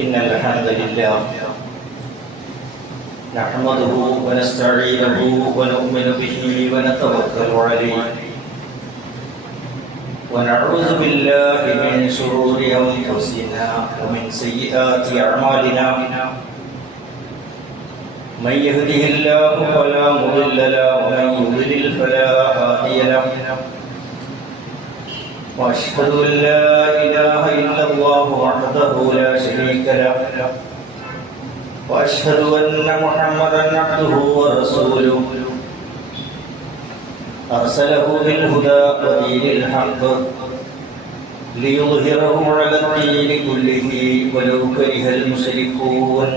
إن الحمد لله نحمده ونستعينه ونؤمن به ونتوكل عليه ونعوذ بالله من شرور أنفسنا ومن سيئات أعمالنا من يهده الله فلا مضل له ومن يضلل فلا هادي له وأشهد أن لا إله إلا الله وحده لا شريك له وأشهد أن محمدا عبده ورسوله أرسله بالهدى ودين الحق ليظهره على الدين كله ولو كره المشركون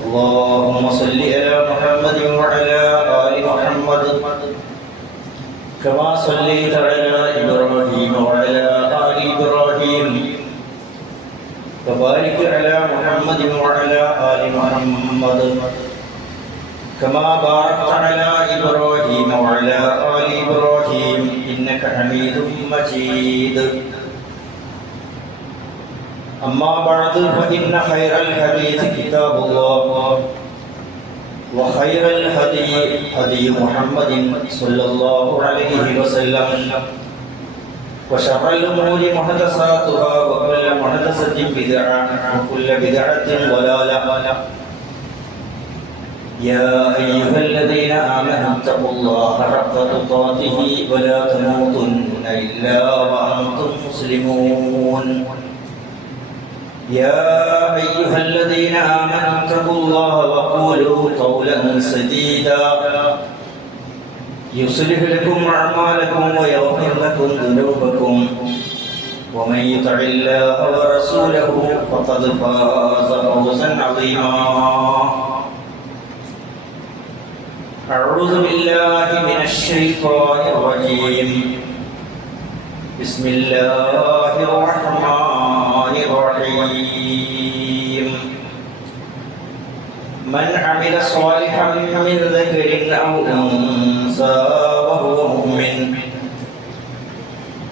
اللهم صل على محمد وعلى آل محمد كما صليت على إبراهيم وعلى آل إبراهيم وبارك على محمد وعلى آل محمد كما باركت على إبراهيم وعلى آل إبراهيم إنك حميد مجيد أما بعد فإن خير الحديث كتاب الله وخير الهدي هدي محمد صلى الله عليه وسلم وشر الأمور محدثاتها وكل محدثة بدعة وكل بدعة ضلالة يا أيها الذين آمنوا اتقوا الله حق تقاته ولا تموتن إلا وأنتم مسلمون يا أيها الذين آمنوا اتقوا الله وقولوا قولا سديدا يصلح لكم أعمالكم ويغفر لكم ذنوبكم ومن يطع الله ورسوله فقد فاز فوزا عظيما أعوذ بالله من الشيطان الرجيم بسم الله الرحمن الرحيم من عمل صالحا من ذكر أو أنثى وهو مؤمن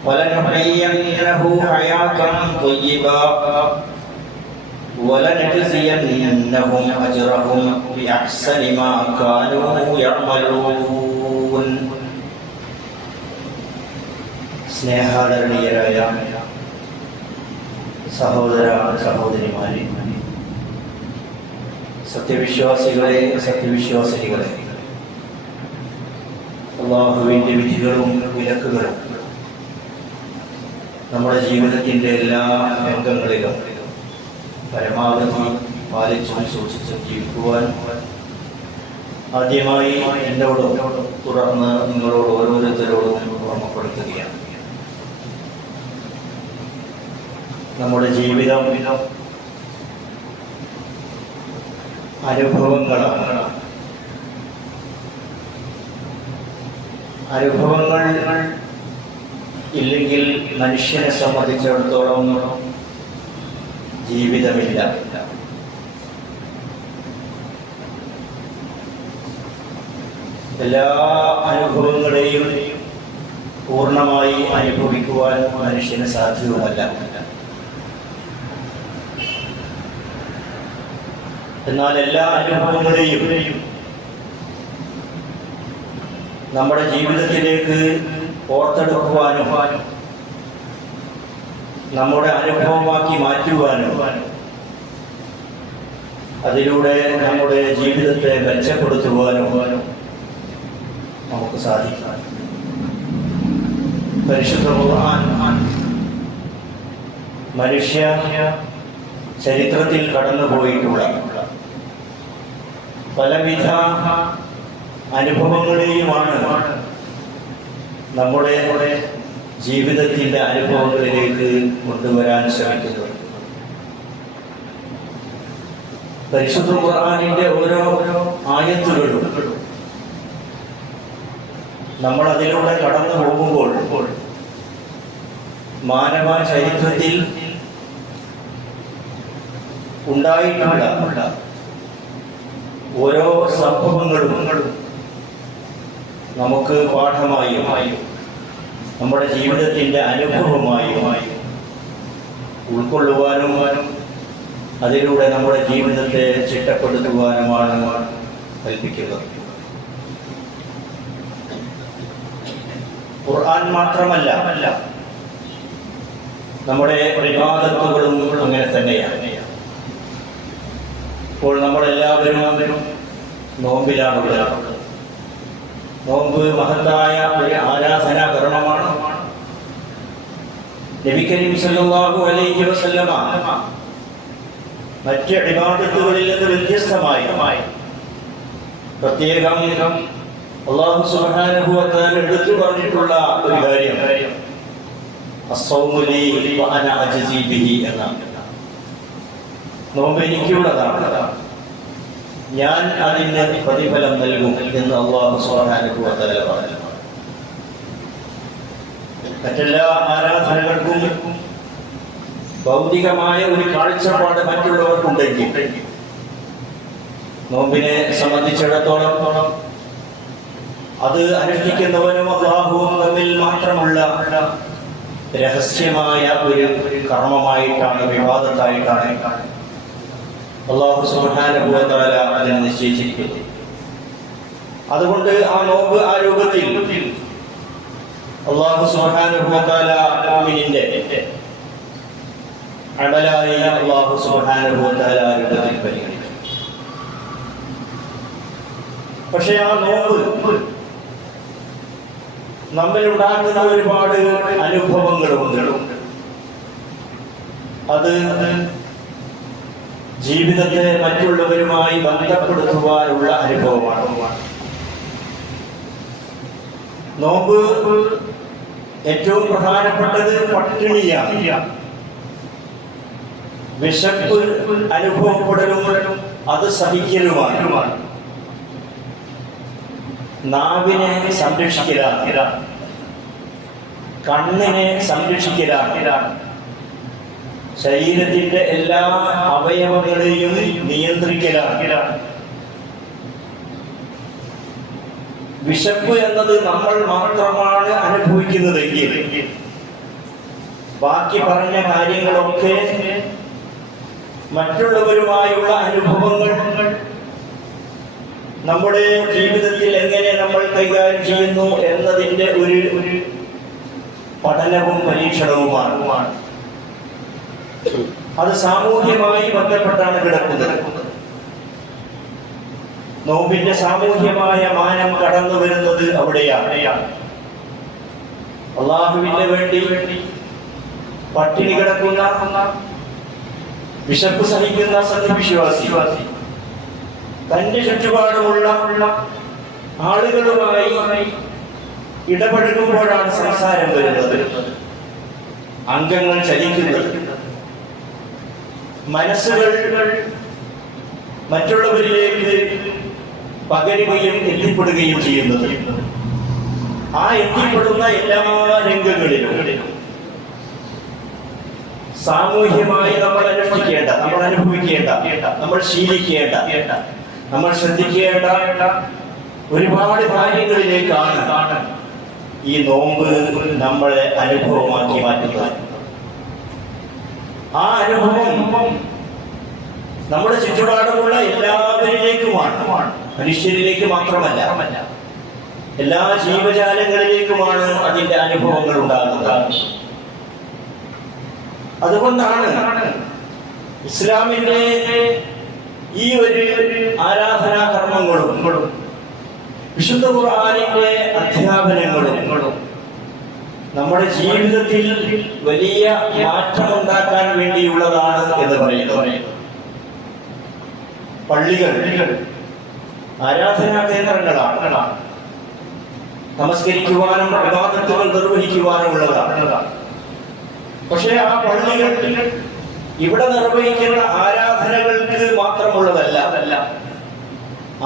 ولنحيينه حياة طيبة ولنجزينهم أجرهم بأحسن ما كانوا يعملون സ്നേഹാദരണീയരായ സഹോദര സഹോദരിമാരെ, സത്യവിശ്വാസികളെ സത്യവിശ്വാസിനികളെ, അല്ലാഹുവിൻ്റെ വിധികളും വിലക്കുകളും നമ്മുടെ ജീവിതത്തിൻ്റെ എല്ലാ രംഗങ്ങളിലും പരമാവധി പാലിച്ചും സൂക്ഷിച്ചും ജീവിക്കുവാൻ ആദ്യമായി എന്നോടും തുടർന്ന് നിങ്ങളോട് ഓരോരുത്തരോടും ഓർമ്മപ്പെടുത്തുകയാണ്. നമ്മുടെ ജീവിതം അനുഭവങ്ങളാണ്. അനുഭവങ്ങൾ ഇല്ലെങ്കിൽ മനുഷ്യനെ സംബന്ധിച്ചിടത്തോളം ജീവിതമില്ല. എല്ലാ അനുഭവങ്ങളെയും പൂർണ്ണമായി അനുഭവിക്കുവാൻ മനുഷ്യന് സാധ്യവുമല്ല. എന്നാൽ എല്ലാ അനുഭവങ്ങളെയും നമ്മുടെ ജീവിതത്തിലേക്ക് ഓർത്തെടുക്കുവാനും നമ്മുടെ അനുഭവമാക്കി മാറ്റുവാനും അതിലൂടെ നമ്മുടെ ജീവിതത്തെ മെച്ചപ്പെടുത്തുവാനും നമുക്ക് സാധിക്കും. പരിശുദ്ധ ഖുർആൻ മനുഷ്യ ചരിത്രത്തിൽ കടന്നുപോയിട്ടുള്ള പലവിധ അനുഭവങ്ങളെയുമാണ് നമ്മുടെ ജീവിതത്തിൻ്റെ അനുഭവങ്ങളിലേക്ക് കൊണ്ടുവരാൻ ശ്രമിക്കുന്നത്. പരിശുദ്ധ ഖുർആനിൻ്റെ ഓരോ ആയത്തുകളും നമ്മൾ അതിലൂടെ കടന്നു പോകുമ്പോൾ മാനവ ചരിത്രത്തിൽ ഉണ്ടായിട്ടുള്ള ഓരോ സംഭവങ്ങളും നമുക്ക് പാഠമായും നമ്മുടെ ജീവിതത്തിൻ്റെ അനുഭവമായും ഉൾക്കൊള്ളുവാനും അതിലൂടെ നമ്മുടെ ജീവിതത്തെ ചിട്ടപ്പെടുത്തുവാനുമാണ് കൽപ്പിക്കുന്നത്. ഖുർആൻ മാത്രമല്ല, നമ്മുടെ ഇബാദത്തുകളും അങ്ങനെ തന്നെയാണ്. ഇപ്പോൾ നമ്മളെല്ലാവരും നോമ്പിലാണുള്ളത്. നോമ്പ് മഹത്തായ ഒരു ആരാധനാ കർമ്മമാണ്. നബി കരീം സല്ലല്ലാഹു അലൈഹി വസല്ലമ മറ്റ് ഇബാദത്തുകളിൽ നിന്ന് വ്യത്യസ്തമായി പ്രത്യേകം അല്ലാഹു സുബ്ഹാനഹു വ തആല എടുത്തു പറഞ്ഞിട്ടുള്ള ഒരു കാര്യം അസ്സൗമു ലീ വ അന അജ്സി ബിഹി എന്നാണ്. നോമ്പ് എനിക്കുള്ളതാണ്, ഞാൻ അതിന് പ്രതിഫലം നൽകും എന്ന് അല്ലാഹു സുബ്ഹാനഹു വ തആല പറഞ്ഞു. മറ്റെല്ലാ ആരാധനകൾക്കും ഭൗതികമായ ഒരു കാഴ്ചപ്പാട് മറ്റുള്ളവർക്കുണ്ടെങ്കിൽ നോമ്പിനെ സംബന്ധിച്ചിടത്തോളം അത് അനുഷ്ഠിക്കുന്നവനും അല്ലാഹുവും തമ്മിൽ മാത്രമുള്ള രഹസ്യമായ ഒരു കർമ്മമായിട്ടാണ്, വിവാദത്തായിട്ടാണ് അല്ലാഹു സുബ്ഹാനഹു വ തആല അതിനെ നിശ്ചയിച്ചിരിക്കുന്നത്. അതുകൊണ്ട് ആ നോമ്പ് ആ രൂപത്തിൽ അല്ലാഹു സുബ്ഹാനഹു വ തആല മുഅ്മിനിന്റെ അമലായി അല്ലാഹു സുബ്ഹാനഹു വ തആല രൂപത്തിൽ പരിഗണിച്ചു. പക്ഷേ ആ നോമ്പ് നമ്മിൽ ഉണ്ടാക്കുന്ന ഒരുപാട് അനുഭവങ്ങളുണ്ട്. അത് ജീവിതത്തെ മറ്റുള്ളവരുമായി ബന്ധപ്പെടുത്തുവാനുള്ള അനുഭവമാണ്. നോമ്പ് ഏറ്റവും പ്രധാനപ്പെട്ടത് പട്ടിണിയാണ്. വിശപ്പ് അനുഭവപ്പെടലും അത് സഹിക്കലുമാണ്. നാവിനെ സംരക്ഷിക്കലാണ്, കണ്ണിനെ സംരക്ഷിക്കലാണ്, ശരീരത്തിന്റെ എല്ലാ അവയവങ്ങളെയും നിയന്ത്രിക്കലാണ്. വിശപ്പ് എന്നത് നമ്മൾ മാത്രമാണ് അനുഭവിക്കുന്നതെങ്കിൽ ബാക്കി പറഞ്ഞ കാര്യങ്ങളൊക്കെ മറ്റുള്ളവരുമായുള്ള അനുഭവങ്ങൾ നമ്മുടെ ജീവിതത്തിൽ എങ്ങനെ നമ്മൾ കൈകാര്യം ചെയ്യുന്നു എന്നതിൻ്റെ ഒരു പഠനവും പരീക്ഷണവുമാണ്. അത് സാമൂഹ്യമായി ബന്ധപ്പെട്ടാണ് കിടക്കുന്നത്. നോമ്പിന്റെ സാമൂഹ്യമായ മാനം കടന്നു വരുന്നത് അവിടെയാണ്. അല്ലാഹുവിന് വേണ്ടി പട്ടിണി കിടക്കുന്ന, വിശപ്പ് സഹിക്കുന്ന സത്യവിശ്വാസി തന്റെ ചുറ്റുപാടുമുള്ള ആളുകളുമായി ഇടപഴകുമ്പോഴാണ് സംസാരം വരുന്നത്, അംഗങ്ങൾ ചലിക്കുന്നത്, മനസ്സുകൾ മറ്റുള്ളവരിലേക്ക് പകരുകയും എത്തിപ്പെടുകയും ചെയ്യുന്നത്. ആ എത്തിപ്പെടുന്ന എല്ലാ രംഗങ്ങളിലും സാമൂഹ്യമായി നമ്മൾ അനുഷ്ഠിക്കേണ്ട, നമ്മൾ അനുഭവിക്കേണ്ട, നമ്മൾ ശീലിക്കേണ്ട, നമ്മൾ ശ്രദ്ധിക്കേണ്ട ഒരുപാട് കാര്യങ്ങളിലേക്കാണ് ഈ നോമ്പ് നമ്മളെ അനുഭവമാക്കി മാറ്റുന്നത്. ആ അനുഭവം നമ്മുടെ ചുറ്റുപാടുമുള്ള എല്ലാവരിലേക്കുമാണ്, മനുഷ്യരിലേക്ക് മാത്രമല്ല, എല്ലാ ജീവജാലങ്ങളിലേക്കുമാണ് അതിന്റെ അനുഭവങ്ങൾ ഉണ്ടാകുന്നത്. അതുകൊണ്ടാണ് ഇസ്ലാമിന്റെ ഈ ഒരു ആരാധനാ കർമ്മങ്ങളും വിശുദ്ധ ഖുർആനിന്റെ അധ്യാപനങ്ങളും നമ്മുടെ ജീവിതത്തിൽ വലിയ മാറ്റമുണ്ടാക്കാൻ വേണ്ടിയുള്ളതാണ് എന്ന് പറയുന്നത്. പള്ളികൾ ആരാധനാ കേന്ദ്രങ്ങളാണ്, നമസ്കരിക്കുവാനും ഇബാദത്തുകൾ നിർവഹിക്കുവാനുള്ളതാണ്. പക്ഷേ ആ പള്ളികൾ ഇവിടെ നിർവഹിക്കുന്ന ആരാധനകൾക്ക് മാത്രമുള്ളതല്ല.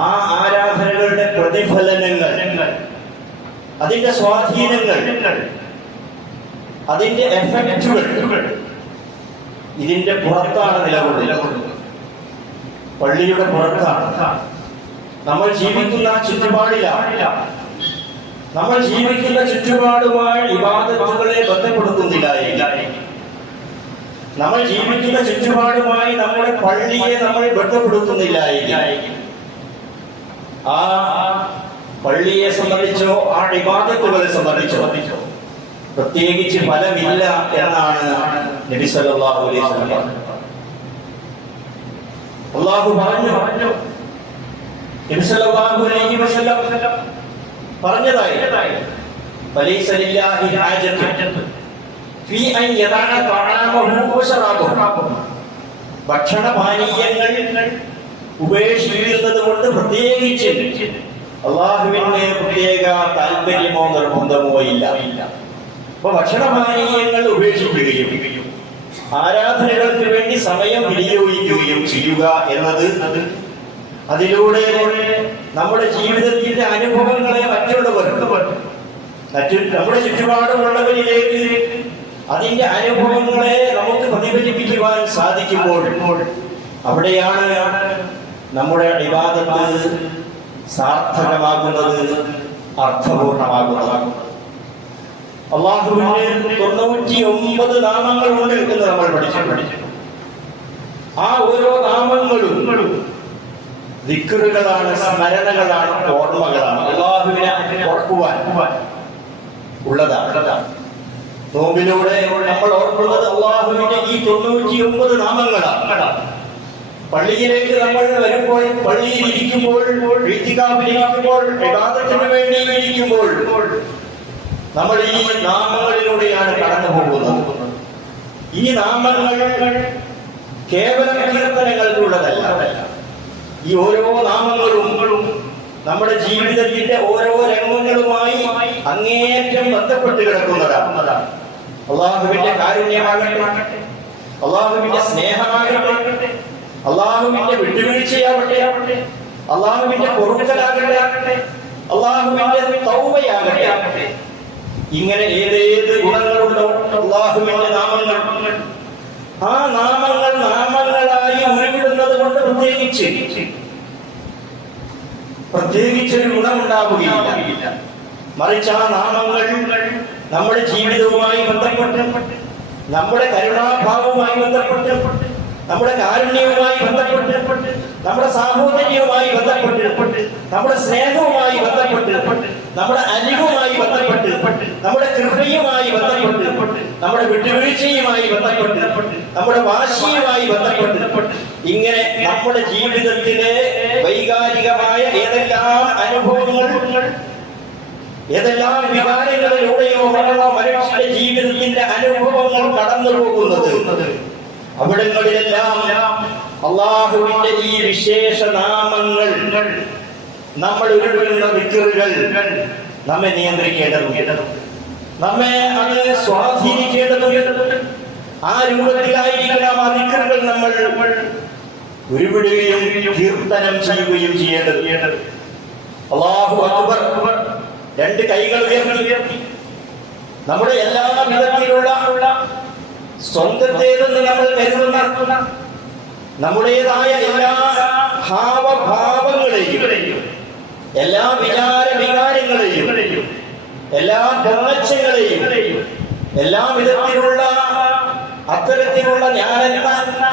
ആ ആരാധനകളുടെ പ്രതിഫലനങ്ങൾ, അതിന്റെ സ്വാധീനങ്ങൾ, അതിന്റെ എഫക്റ്റുകൾ ഇതിന്റെ പുറത്താണ് നിലകൊള്ളുന്നത്. പള്ളിയുടെ പുറത്താണ്. നമ്മൾ ജീവിക്കുന്ന ചുറ്റുപാടിലാണ്. നമ്മൾ ജീവിക്കുന്ന ചുറ്റുപാടുമായി ഇബാദത്തുകളെ ബന്ധപ്പെടുത്തുന്നില്ല. നമ്മൾ ജീവിക്കുന്ന ചുറ്റുപാടുമായി നമ്മുടെ പള്ളിയെ നമ്മൾ ബന്ധപ്പെടുത്തുന്നില്ലായിരിക്കും, ആ പള്ളിയെ സംബന്ധിച്ചോ ആ ഇബാദത്തുകളെ സംബന്ധിച്ചോ പ്രത്യേകിച്ച് ഫലമില്ല എന്നാണ് നബി സല്ലല്ലാഹു അലൈഹി വസല്ലം പറഞ്ഞത്. അല്ലാഹു പറഞ്ഞു, നബി സല്ലല്ലാഹു അലൈഹി വസല്ലം പറഞ്ഞതായി ഫലൈസ ലില്ലാഹി ഹാജത്തുൻ ഫീ അൻ യദഅ തഅമഹു വശറാബഹു. ഭക്ഷണപാനീയങ്ങൾ ഉപേക്ഷിക്കുന്നത് കൊണ്ട് പ്രത്യേകിച്ച് അള്ളാഹുവിന് പ്രത്യേക താല്പര്യമോ നിർബന്ധമോ ഇല്ല. അപ്പൊ ഭക്ഷണപാനീയങ്ങൾ ഉപേക്ഷിക്കുകയും ആരാധനകൾക്ക് വേണ്ടി സമയം വിനിയോഗിക്കുകയും ചെയ്യുക എന്നത്, അതിലൂടെ നമ്മുടെ ജീവിതത്തിന്റെ അനുഭവങ്ങളെ നമ്മുടെ ചുറ്റുപാടുമുള്ളവരിലേക്ക് അതിന്റെ അനുഭവങ്ങളെ നമുക്ക് പ്രതിഫലിപ്പിക്കുവാൻ സാധിക്കുമ്പോൾ അവിടെയാണ് നമ്മുടെ ഇബാദത്ത് സാർത്ഥകമാകുന്നത്, അർത്ഥപൂർണമാകുന്നത്. അല്ലാഹുവിന് 99 നാമങ്ങളുണ്ട് എന്ന് നമ്മൾ പഠിച്ചു. ആ ഓരോ നാമങ്ങളും ദിക്റുകളാണ്, സ്മരണകളാണ്, ഓർമ്മകളാണ്, അല്ലാഹുവിനെ ഓർക്കുവാൻ ഉള്ളതാണ്. നോമ്പിലൂടെ നമ്മൾ ഓർക്കുന്നത് അല്ലാഹുവിന്റെ ഈ 99 നാമങ്ങളാണ്. പള്ളിയിലേക്ക് നമ്മൾ വരുമ്പോൾ, പള്ളിയിൽ ഇരിക്കുമ്പോൾ, ഇത്തികാഫിലിരിക്കുമ്പോൾ, ഇബാദത്തിന് വേണ്ടി ഇരിക്കുമ്പോൾ നമ്മൾ ഈ നാമങ്ങളിലൂടെയാണ് കടന്നു പോകുന്നത്. ഈ നാമങ്ങൾ കേവലം കീർത്തനങ്ങൾക്കുള്ളതല്ല. ഈ ഓരോ നാമങ്ങളും നമ്മുടെ ജീവിതത്തിന്റെ ഓരോ രംഗങ്ങളുമായി അങ്ങേയറ്റം ബന്ധപ്പെട്ട് കിടക്കുന്നതാണ്. അള്ളാഹുവിന്റെ കാരുണ്യമാകട്ടെ, അള്ളാഹുവിന്റെ സ്നേഹമാകട്ടെ, അള്ളാഹുവിന്റെ വിട്ടുവീഴ്ചയാവട്ടെ, അള്ളാഹുവിന്റെ പൊറുക്കലാകട്ടെ, അള്ളാഹുവിന്റെ തൗബയാകട്ടെ, ഇങ്ങനെ ഏതേത് ഗുണങ്ങളുണ്ടോ അള്ളാഹുവിന്റെ നാമങ്ങൾ, ആ നാമങ്ങൾ നാമങ്ങളായി ഉരുവിടുന്നത് കൊണ്ട് പ്രത്യേകിച്ചൊരു ഗുണമുണ്ടാവുകയില്ല. മറിച്ച് ആ നാമങ്ങൾ നമ്മുടെ ജീവിതവുമായി ബന്ധപ്പെട്ട്, നമ്മുടെ കരുണാഭാവവുമായി ബന്ധപ്പെട്ട്, നമ്മുടെ കാരുണ്യവുമായി ബന്ധപ്പെട്ട്, നമ്മുടെ സാഹോദര്യവുമായി ബന്ധപ്പെട്ട്, നമ്മുടെ സ്നേഹവുമായി ബന്ധപ്പെട്ട്, നമ്മുടെ അലിവുമായി ബന്ധപ്പെട്ട്, നമ്മുടെ കൃപയുമായി ബന്ധപ്പെട്ട്, നമ്മുടെ വിട്ടുവീഴ്ചയുമായി ബന്ധപ്പെട്ട്, നമ്മുടെ വാശിയുമായി ബന്ധപ്പെട്ട്, ഇങ്ങനെ നമ്മുടെ ജീവിതത്തിലെ വൈകാരികമായ ഏതെല്ലാം അനുഭവങ്ങൾ, ഏതെല്ലാം വികാരങ്ങളിലൂടെയോ മനുഷ്യന്റെ ജീവിതത്തിന്റെ അനുഭവങ്ങൾ കടന്നു പോകുന്നത്, അവിടങ്ങളിലെല്ലാം അള്ളാഹുവിന്റെ ഈ വിശേഷ നാമങ്ങൾ, നമ്മൾ ഉരുവിടുന്ന ദിക്റുകൾ നമ്മെ നിയന്ത്രിക്കേണ്ടതുണ്ട്, നമ്മെ അത് സ്വാധീനിക്കേണ്ടതുണ്ട്. ആ രൂപത്തിലായിരിക്കണം ആ ദിക്റുകൾ നമ്മൾ ഉരുവിടുകയും കീർത്തനം ചെയ്യുകയും ചെയ്യേണ്ടത്. അല്ലാഹു അക്ബർ, 2 കൈകൾ ഉയർത്തി നമ്മുടെ എല്ലാ വിധത്തിലുള്ള സ്വന്തത്തേതെന്ന് നമ്മൾ കരുതുന്ന നമ്മുടേതായ എല്ലാ ഭാവഭാവങ്ങളെയും, എല്ലാ വികാരങ്ങളെയും, എല്ലാ ധർമ്മങ്ങളെയും, എല്ലാ വിധത്തിലുള്ള അത്തരത്തിലുള്ള ഞാനെന്ന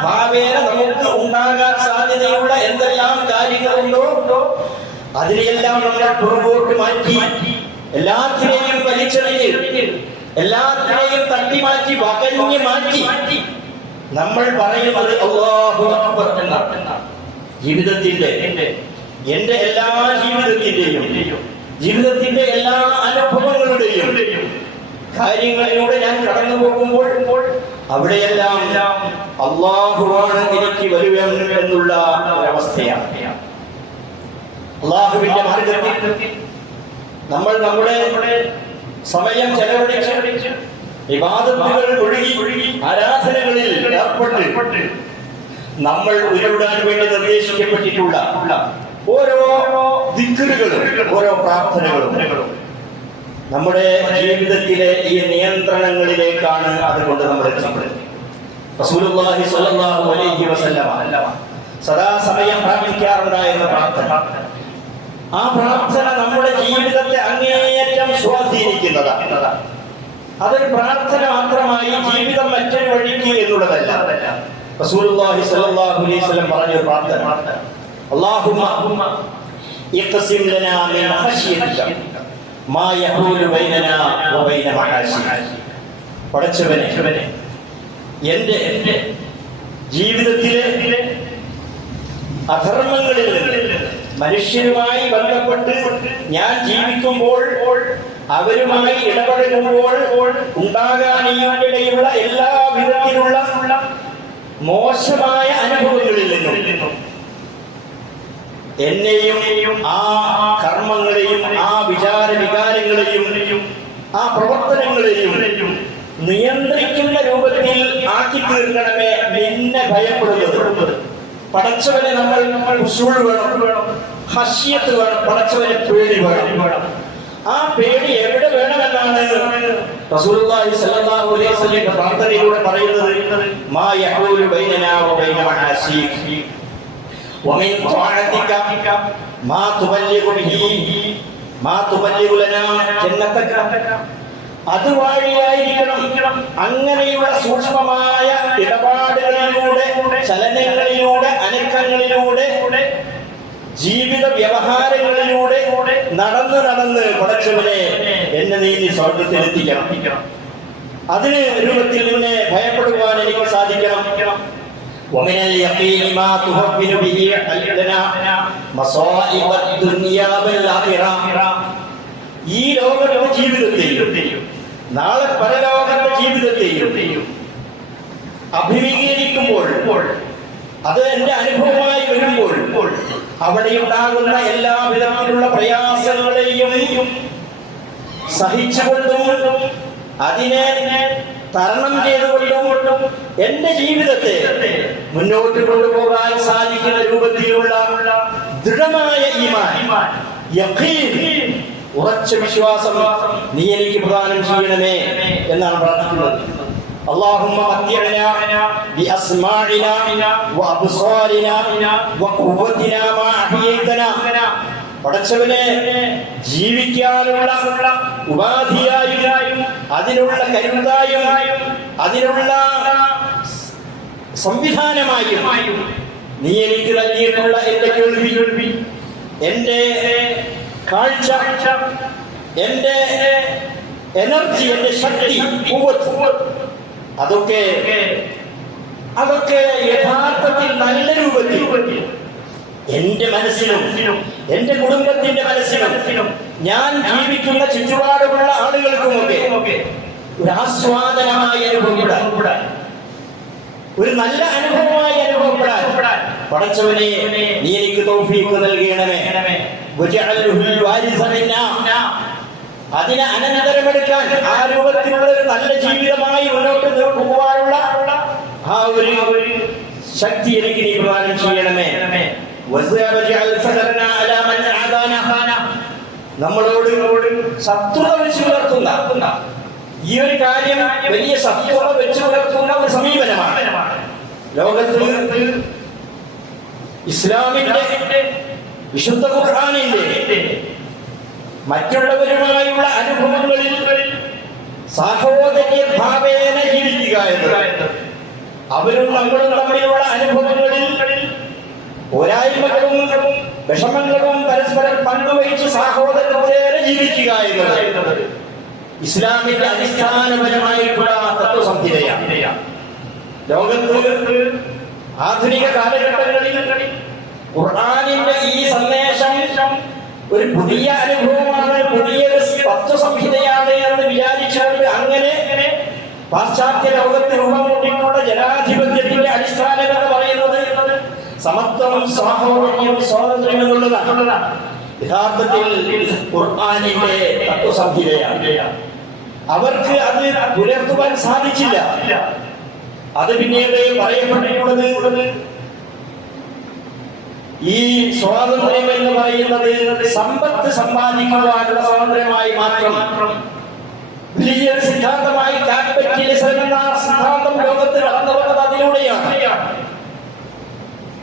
ഭാവേന നമുക്ക് ഉണ്ടാകാൻ സാധ്യതയുള്ള എന്തെല്ലാം കാര്യങ്ങളുണ്ടോ അതിനെയെല്ലാം നമ്മൾ പുറകോട്ട് മാറ്റി, എല്ലാത്തിനെയും വലിച്ചെറിഞ്ഞ്, എല്ലാത്തിനെയും തട്ടിമാറ്റി, വകഞ്ഞു മാറ്റി നമ്മൾ പറയുന്നത് അല്ലാഹു അക്ബർ എന്നാണ്. ജീവിതത്തിന്റെ, എന്റെ എല്ലാ ജീവിതത്തിന്റെ എല്ലാ അനുഭവങ്ങളുടെയും കാര്യങ്ങളിലൂടെ ഞാൻ കടന്നു പോകുമ്പോൾ അവിടെയെല്ലാം അല്ലാഹുവാണ് എനിക്ക് വരുവൻ എന്നുള്ള ഒരവസ്ഥയാണ്. അല്ലാഹുവിന്റെ മാർഗത്തിൽ നമ്മൾ നമ്മുടെ സമയം ചെലവഴിച്ച് ഇബാദത്തുകൾ ഒഴുകി ആരാധനകളിൽ ഏർപ്പെട്ട് നമ്മൾ ഉരുവിടാൻ വേണ്ടി നിർദ്ദേശിക്കപ്പെട്ടിട്ടുള്ള ഓരോ ദിക്റുകളും, ഓരോ പ്രാർത്ഥനകളും നമ്മുടെ ജീവിതത്തിലെ ഈ നിയന്ത്രണങ്ങളിലേക്കാണ് അതുകൊണ്ട് നമ്മൾ എത്തിപ്പെടുന്നത്. റസൂലുള്ളാഹി സ്വല്ലല്ലാഹു അലൈഹി വസല്ലമ സദാസമയം പ്രാർത്ഥിക്കാറുണ്ടായിരുന്ന പ്രാർത്ഥന, ആ പ്രാർത്ഥന നമ്മുടെ ജീവിതത്തെ അങ്ങേയറ്റം സ്വാധീനിക്കുന്നതാണ്. അതൊരു പ്രാർത്ഥന മാത്രമായി ജീവിതം മറ്റൊരു വഴിക്ക് എന്നുള്ളതല്ല. റസൂലുള്ളാഹി സ്വല്ലല്ലാഹു അലൈഹി വസല്ലം പറഞ്ഞ ഒരു പ്രാർത്ഥന, അല്ലാഹുമ്മ ഇഖ്സിം ലനാ മിൻ ഖശ്യതിക മാ യഹൂലു ബൈനനാ വബൈന മഹാശിക. പടച്ചവനെ, എൻ്റെ ജീവിതത്തിലെ അധർമ്മങ്ങളിൽ നിന്ന് മനുഷ്യരുമായി ബന്ധപ്പെട്ട് ഞാൻ ജീവിക്കുമ്പോൾ, അവരുമായി ഇടപഴകുമ്പോൾ ഉണ്ടാകാനിടയുള്ള എല്ലാ വിധത്തിലുള്ള മോശമായ അനുഭവങ്ങളിൽ നിന്നും എന്നെയും ആ കർമ്മങ്ങളെയും ആ വികാരങ്ങളെയും ആ പ്രവർത്തനങ്ങളെയും നിയന്ത്രിക്കുന്ന രൂപത്തിൽ ആക്കി തീർക്കണമേ. നിന്നെ ഭയപ്പെടുന്നത് പടച്ചവനെ നമ്മൾ ഉസൂൾ വേണം, ഖശ്യത്ത് വേണം, പടച്ചവനെ പേടി വേണം. ആ പേടി എവിടെ വേണമെന്നാണ് റസൂലുള്ളാഹി സ്വല്ലല്ലാഹു അലൈഹി വസല്ലം പ്രാർത്ഥനയിലൂടെ പറയുന്നത്. മാ യഹൂലു ബൈനനാ വബൈന മഹാശീക വമിൻ ത്വാഅതിക മാ തുബല്ലിഗു ലനാ ജന്നതക. അതുവഴിയായിരിക്കണം അങ്ങനെയുള്ള സൂക്ഷ്മമായ ഇടപാടുകളിലൂടെ, ചലനങ്ങളിലൂടെ, അനക്കങ്ങളിലൂടെ, ജീവിത വ്യവഹാരങ്ങളിലൂടെ നടന്ന് പടച്ചവനെ എന്നെ നീ സ്വർഗ്ഗത്തിലെത്തിക്കണം. അതിന് രൂപത്തിൽ നിന്നെ ഭയപ്പെടുവാൻ എനിക്ക് സാധിക്കണം. ومن اليقين ما تهون به علينا مصائب الدنيا والآخرة. ഈ ലോകത്തെ ജീവിതത്തെയും നാളെ പരലോകത്തെ ജീവിതത്തെയും അഭിമുഖീകരിക്കുമ്പോൾ, അത് എന്റെ അനുഭവമായി വരുമ്പോൾ, അവിടെ ഉണ്ടാകുന്ന എല്ലാ വിധത്തിലുള്ള പ്രയാസങ്ങളെയും സഹിച്ചുകൊണ്ടും അതിനെ തരണം ചെയ്തുകൊണ്ടും എന്റെ ജീവിതത്തെ മുന്നോട്ട് കൊണ്ടുപോകാൻ സാധിക്കുന്ന രൂപത്തിലുള്ള ദൃഢമായ ഈമാൻ, യഖീൻ, ഉറച്ച വിശ്വാസം നീ എനിക്ക് പ്രദാനം ചെയ്യണമേ എന്നാണ് പ്രാർത്ഥിക്കുന്നത്. اللهم متعنا بأسماعنا وأبصارنا وقوتنا ما أحييتنا. പടച്ചവനെ, ജീവിക്കാനുള്ള ഉപാധിയായും അതിനുള്ള കരുത്തായും അതിനുള്ള സംവിധാനമായും നീ എനിക്ക് നൽകിയിട്ടുള്ള എന്റെ കേൾവി, എന്റെ കാഴ്ച, എന്റെ എനർജി, എന്റെ ശക്തി, അതൊക്കെ യഥാർത്ഥത്തിൽ നല്ല രൂപത്തിൽ എന്റെ മനസ്സിലും എന്റെ കുടുംബത്തിന്റെ മനസ്സിലും ഞാൻ ജീവിക്കുന്ന ചുറ്റുപാടുമുള്ള ആളുകൾക്കുമൊക്കെ ഒരു ആസ്വാദനമായി അനുഭവപ്പെടാൻ, ഒരു നല്ല അനുഭവമായി അനുഭവപ്പെടാൻ പടച്ചവനെ നീ എനിക്ക് തൗഫീഖ് നൽകണമേ. അതിനെ അനന്തരമെടുക്കാൻ, ആ രൂപത്തിലുള്ള ഒരു നല്ല ജീവിതമായി മുന്നോട്ട് പോകാനുള്ള ആ ഒരു ശക്തി എനിക്ക് നീ പ്രദാനം ചെയ്യണമേ. നമ്മളോട് ശത്രുത വെച്ച് പുലർത്തുന്ന ഈ ഒരു കാര്യം വലിയ ശത്രുത വെച്ച് പുലർത്തുന്ന ഒരു സമീപനമാണ്. ലോകത്ത് ഇസ്ലാമിന്റെ, വിശുദ്ധ ഖുർആനിന്റെ മറ്റുള്ളവരുമായുള്ള അനുഭവങ്ങളിൽ സാഹോദര്യ ഭാവേന ജീവിക്കുക എന്നത്, അവരും നമ്മളും തമ്മിലുള്ള അനുഭവങ്ങളിൽ പോരായ്മകളും വിഷമങ്ങളും പരസ്പരം പങ്കുവഹിച്ച് സാഹോദര്യത്തോടെ ജീവിക്കുക എന്നത് ഇസ്ലാമിന്റെ അടിസ്ഥാനപരമായിട്ടുള്ള തത്വസംഹിതയാണ്. ലോകത്ത് ആധുനിക കാലഘട്ടങ്ങളിൽ ഖുർആനിന്റെ ഈ സന്ദേശം ഒരു പുതിയ അനുഭവമാണ്, പുതിയൊരു തത്വസംഹിതയാണ് എന്ന് വിചാരിച്ചുകൊണ്ട് അങ്ങനെ പാശ്ചാത്യ ലോകത്ത് രൂപം കൊണ്ടിട്ടുള്ള ജനാധിപത്യത്തിന്റെ അടിസ്ഥാനം എന്ന് പറയുന്നത് സമത്വം, സാഹോദര്യം, സ്വാതന്ത്ര്യം എന്നുള്ളതാണ്. യഥാർത്ഥത്തിൽ ഖുർആനിന്റെ തത്വസംഹിതയാണ്. അവർക്ക് അത് പുലർത്തുവാൻ സാധിച്ചില്ല. അത് പിന്നീട് പറയപ്പെട്ടിട്ടുള്ളത് ഈ സ്വാതന്ത്ര്യം എന്ന് പറയുന്നത് സമ്പത്ത് സമ്പാദിക്കുവാനുള്ള സ്വാതന്ത്ര്യമായി മാത്രം വലിയൊരു സിദ്ധാന്തമായി ക്യാപിറ്റലിസം എന്ന സിദ്ധാന്തം ലോകത്ത് കടന്നു വന്നത് അതിലൂടെയാണ്.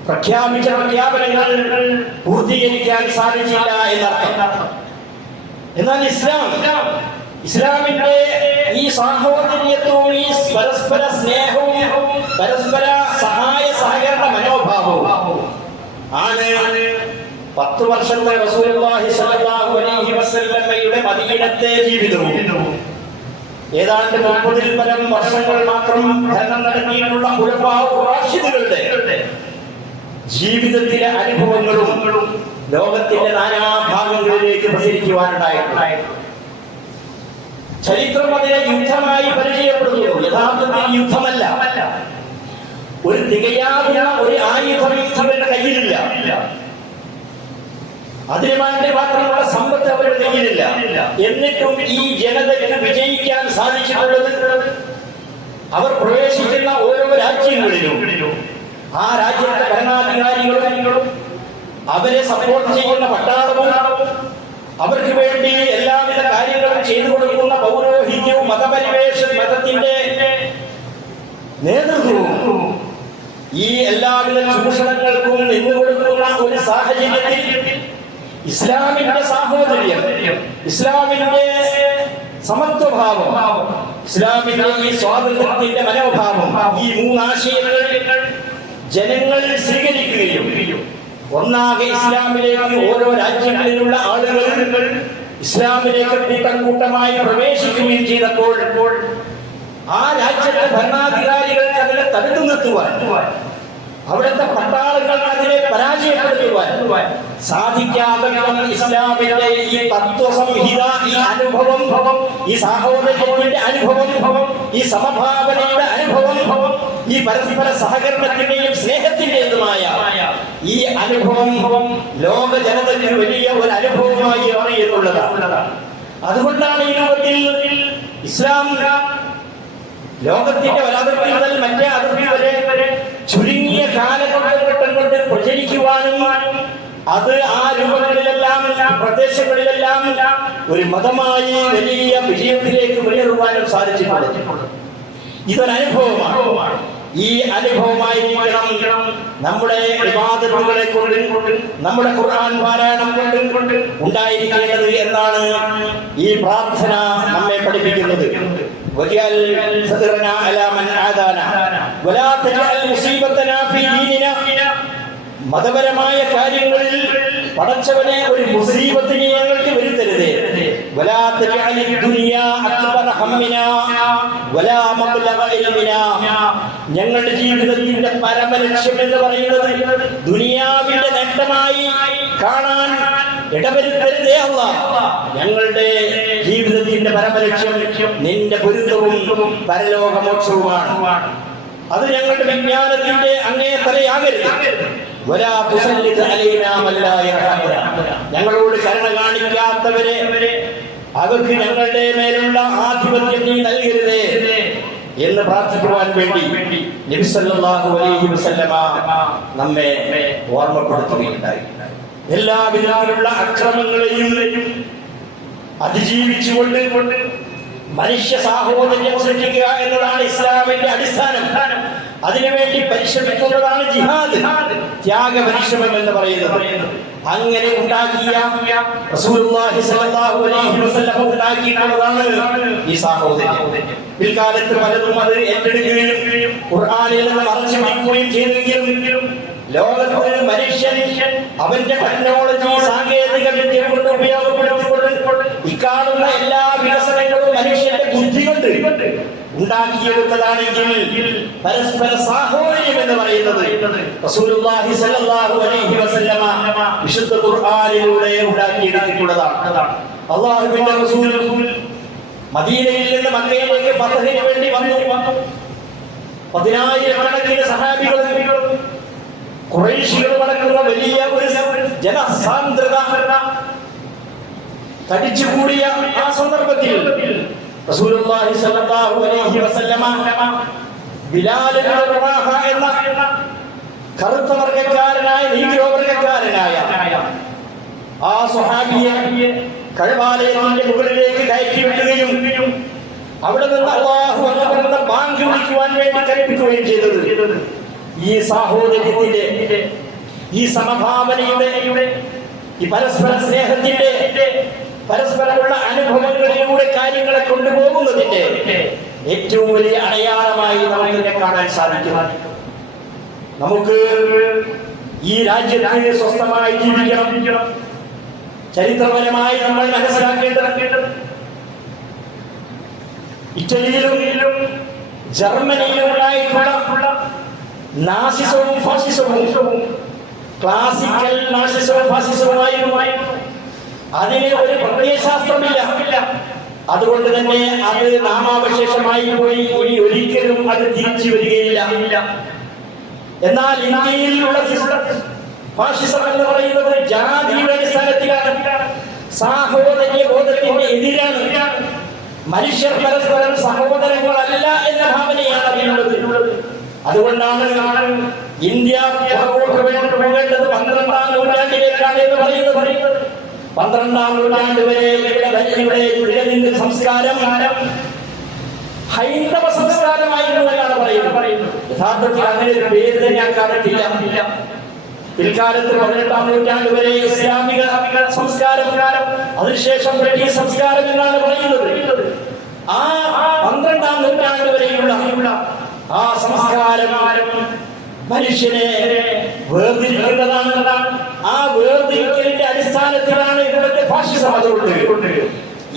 പ്രഖ്യാപിച്ച പ്രഖ്യാപനങ്ങൾ പൂർത്തീകരിക്കാൻ സാധിച്ചില്ല എന്നർത്ഥം. എന്നാൽ ഇസ്ലാം ഇസ്ലാമിന്റെ ഈ സാഹോദര്യത്വവും ഈ പരസ്പര സ്നേഹവും പരസ്പര സഹായ സഹകരണ മനോഭാവവും ആണ് 10 വർഷത്തെ റസൂലുള്ളാഹി സ്വല്ലല്ലാഹു അലൈഹി വസല്ലമയുടെ മദീനത്തെ ജീവിതവും ഏതാണ്ട് 30-ൽ പരം വർഷങ്ങൾ മാത്രം ഭരണം നടത്തിയിട്ടുള്ള ഖുലഫാഉർ റാഷിദുകളുടെ ജീവിതത്തിലെ അനുഭവങ്ങളും ലോകത്തിന്റെ നാനാഭാഗങ്ങളിലേക്ക് പ്രസരിക്കുവാനുണ്ടായിട്ടുണ്ട്. ചരിത്രം അതിനെ യുദ്ധമായി പരിചയപ്പെടുന്നു. യഥാർത്ഥത്തിൽ യുദ്ധമല്ല. ഒരു തികയാവുന്ന ഒരു ആയുധം അവരുടെ കയ്യിലില്ല. അതിന് വേണ്ടി മാത്രമുള്ള സമ്പത്ത് അവരുടെ കയ്യിലില്ല. എന്നിട്ടും ഈ ജനതയ്ക്ക് വിജയിക്കാൻ സാധിച്ചിട്ടുള്ളത് അവർ പ്രവേശിക്കുന്ന ഓരോ രാജ്യങ്ങളിലും ആ രാജ്യത്തെ ഭരണാധികാരികളും അവരെ സപ്പോർട്ട് ചെയ്യുന്ന പട്ടാളവും അവർക്ക് വേണ്ടി എല്ലാവിധ കാര്യങ്ങളും ചെയ്തു കൊടുക്കുന്ന പൗരോഹിത്യവും മതത്തിന്റെ നേതൃത്വവും ഈ എല്ലാവിധ ചൂഷണങ്ങൾക്കും നിന്നുകൊടുക്കുന്ന ഒരു സാഹചര്യത്തിൽ ഇസ്ലാമിന്റെ സാഹോദര്യം, ഇസ്ലാമിന്റെ സമത്വഭാവം, ഇസ്ലാമിന്റെ ഈ സ്വാതന്ത്ര്യത്തിന്റെ മനോഭാവം, ഈ 3 ആശയങ്ങൾ ജനങ്ങൾ സ്വീകരിക്കുകയും ഒന്നാകെ ഇസ്ലാമിലേക്ക് ഓരോ രാജ്യങ്ങളിലുള്ള ആളുകൾ ഇസ്ലാമിലേക്ക് കൂട്ടം കൂട്ടമായി പ്രവേശിക്കുകയും ചെയ്തപ്പോൾ ആ രാജ്യത്തെ ഭരണാധികാരികൾക്ക് അതിനെ തടുത്തു നിർത്തുവാൻ, അവിടുത്തെ പട്ടാളങ്ങൾക്ക് അതിനെ പരാജയപ്പെടുത്തുവാൻ സാധിക്കാതെ ഇസ്ലാമിന്റെ ഈ തത്വസംഹിത, ഈ അനുഭവം, ഈ സാഹോദര്യത്തിന്റെ അനുഭവം, ഈ സമഭാവനയുടെ അനുഭവം, ഈ പരസ്പര സഹകരണത്തിന്റെയും സ്നേഹത്തിന്റേതുമായ ഈ അനുഭവം ലോക ജനതയ്ക്ക് വലിയ ഒരു അനുഭവമായി മാറി എന്നുള്ളതാണ്. അതുകൊണ്ടാണ് ഈ ലോകത്തിൽ ഇസ്ലാം ലോകത്തിന്റെ ഒരതിർത്തി മുതൽ മറ്റേ അതിർത്തി വരെ ചുരുങ്ങിയ കാലഘട്ടം കൊണ്ട് പ്രചരിക്കുവാനും അത് ആ രൂപങ്ങളിലെല്ലാം പ്രദേശങ്ങളിലെല്ലാം ഒരു മതമായി വലിയ വിജയത്തിലേക്ക് മുന്നേറുവാനും സാധിച്ചിട്ടുണ്ട്. ഇതൊരനുഭവമാണ്. ഈ അനുഭവമായിരിക്കണം നമ്മുടെ ഇബാദത്തുകളെ കൊണ്ട്, നമ്മുടെ ഖുർആൻ പാരായണം കൊണ്ട് ഉണ്ടായിരിക്കേണ്ടത് എന്നാണ് ഈ പ്രാർത്ഥന നമ്മെ പഠിപ്പിക്കുന്നത്. وَجَعَلْ صَدْرَنَا عَلَى مَنْ عَادَانَا وَلَا تَجْعَلْ مُصِيبَتَنَا فِي دِينِنَا. മതപരമായ കാര്യങ്ങളിൽ പടച്ചവനെ ഒരു മുസീബത്തിനെ ഞങ്ങൾക്ക് വരുത്തരുതേ. وَلَا تَجْعَلِ الدُّنْيَا أَكْبَرَ هَمِّنَا وَلَا مَبْلَغَ عِلْمِنَا. ഞങ്ങളുടെ ജീവിതത്തിന്റെ പരമലക്ഷ്യം എന്ന് പറയുന്നത് ദുനിയാവിന്റെ നേട്ടമായി കാണാൻ ഇടവരുത്തരുതേ അല്ലാഹ്. ഞങ്ങളുടെ ജീവിതത്തിന്റെ പരമലക്ഷ്യം നിന്റെ പൊരുത്തവും പരലോകമോക്ഷവുമാണ്. അത് ഞങ്ങളുടെ വിജ്ഞാനത്തിന്റെ അങ്ങേ തലയാകരുത്. ഞങ്ങളോട് കരുണ കാണിക്കാത്തവരെ അവർക്ക് ഞങ്ങളുടെ മേലുള്ള ആധിപത്യം നീ നൽകരുതേ എന്ന് പ്രാർത്ഥിക്കുവാൻ വേണ്ടി നബി സല്ലല്ലാഹു അലൈഹി വസല്ലമ നമ്മെ ഓർമ്മപ്പെടുത്തുകയുണ്ടായി. എല്ലാവിധത്തിലുള്ള അക്രമങ്ങളെയും അതിജീവിച്ചുകൊണ്ട് മനുഷ്യ സാഹോദര്യം സൃഷ്ടിക്കുക എന്നതാണ് ഇസ്ലാമിന്റെ അടിസ്ഥാനം. അതിനുവേണ്ടി പരിശ്രമിക്കുന്നതാണ് ജിഹാദ്, ത്യാഗപരിശ്രമം എന്ന് പറയുന്നത്. അങ്ങനെ ഉണ്ടാക്കിയ റസൂലുള്ളാഹി സ്വല്ലല്ലാഹു അലൈഹി വസല്ലം ഉണ്ടാക്കിയിട്ടുള്ളതാണ് ഈ സാഹോദര്യം. പിൽക്കാലത്ത് പലതും അത് ഏറ്റെടുക്കുകയും ഖുർആനിൽ നിന്ന് മറച്ചു പിടിക്കുകയും ചെയ്തെങ്കിലും ലോകത്ത് മനുഷ്യൻ അവന്റെ ടെക്നോളജി, സാങ്കേതിക വിദ്യ കൊണ്ട് ഉപയോഗപ്പെടുത്തിക്കൊണ്ട് ഇക്കാണുന്ന എല്ലാ വികസനങ്ങളും മനുഷ്യന്റെ ബുദ്ധി കൊണ്ട് ഉണ്ടാക്കിയെടുത്തതാണെങ്കിൽ പരസ്പര സാഹോദര്യം എന്ന് പറയുന്നത് റസൂലുള്ളാഹി സ്വല്ലല്ലാഹു അലൈഹി വസല്ലമ വിശുദ്ധ ഖുർആനിലൂടെ ഉണ്ടാക്കിയെടുത്തിട്ടുള്ളതാണ്. അല്ലാഹുവിന്റെ റസൂൽ മദീനയിൽ നിന്ന് മക്കയിലേക്ക് ഫതഹിന് വേണ്ടി വന്നു. 10,000 സഹാബികളും ഖുറൈശികളും അടക്കുന്ന വലിയ ഒരു ജനസാന്ദ്രത തടിച്ചുകൂടിയ ആ സന്ദർഭത്തിൽ റസൂലുള്ളാഹി സ്വല്ലല്ലാഹു അലൈഹി വസല്ലമ ബിലാൽ ഇബ്നു റവാഹ എന്ന കറുത്ത വർഗ്ഗക്കാരനായ നീഗ്രോ വർഗ്ഗക്കാരനായ ആ സ്വഹാബിയെ കഅബാലയത്തിന്റെ മുകളിലേക്ക് കയറ്റി വിടുകയും അവിടെ നിന്ന് അല്ലാഹു അക്ബർ എന്ന ബാങ്ക് വിളിക്കുവാൻ വേണ്ടി കൽപ്പിക്കുകയും ചെയ്തത് ഈ സാഹോദര്യത്തിന്റെ, ഈ സമഭാവനയുടെ, ഈ പരസ്പര സ്നേഹത്തിന്റെ പരസ്പരമുള്ള അനുഭവങ്ങളിലൂടെ കാര്യങ്ങളെ കൊണ്ടുപോകുന്നതിന്റെ ഏറ്റവും വലിയ അടയാളമായി നമുക്കിതിനെ കാണാൻ സാധിക്കും. നമുക്ക് ഈ രാജ്യത്ത് സ്വസ്ഥമായി ജീവിക്കണം. ചരിത്രപരമായി നമ്മൾ മനസ്സിലാക്കേണ്ടത് ഇറ്റലിയിലും ജർമ്മനിയിലും ഉണ്ടായിട്ടുള്ള നാസിസവും ഫാസിസവും ക്ലാസിക്കൽ നാസിസവും ഫാസിസവുമായിരുന്നു. അതിന് ഒരു പ്രത്യയശാസ്ത്രമില്ല. അതുകൊണ്ട് തന്നെ അത് നാമാവശേഷമായി പോയി ഇനി ഒരിക്കലും അത് തിരിച്ചു വരികയില്ല. എന്നാൽ ഇന്ത്യയിലുള്ള ഫാഷിസം എന്ന് പറയുന്നത് ജാതിയുടെ അടിസ്ഥാനത്തിലാണ്, സാഹോദര്യ ബോധത്തിന്റെ എതിരാണ്. മനുഷ്യർ പരസ്പരം സഹോദരങ്ങളല്ല എന്ന ഭാവനയാണ് അതിനുള്ളത്. അതുകൊണ്ടാണ് ഇന്ത്യ പുറകോട്ട് പോകേണ്ടത് 12ാം നൂറ്റാണ്ടിലേക്കാണ് എന്ന് പറയുന്നത്. 12ാം നൂറ്റാണ്ട് വരെ ഇവിടെ സംസ്കാരം ഹൈന്ദവ സംസ്കാരമായിരുന്നു എന്നാണ് പറയുന്നത്. യഥാർത്ഥത്തിൽ അങ്ങനെ ഒരു പേര് തന്നെ ഞാൻ കണ്ടിട്ടില്ല. പിൽക്കാലത്ത് 18ാം നൂറ്റാണ്ട് വരെ ഇസ്ലാമിക സംസ്കാരം, അതിനുശേഷം ബ്രിട്ടീഷ് സംസ്കാരം എന്നാണ് പറയുന്നത്. ആ 12ാം നൂറ്റാണ്ട് വരെയുള്ള ആ സംസ്കാരം മനുഷ്യനെ വേർതിരിക്കുന്നതാണ്. ആ വേർതിരിക്കലിന്റെ അടിസ്ഥാനത്തിലാണ് ഇവിടുത്തെ ഫാഷിസം. അതുകൊണ്ട്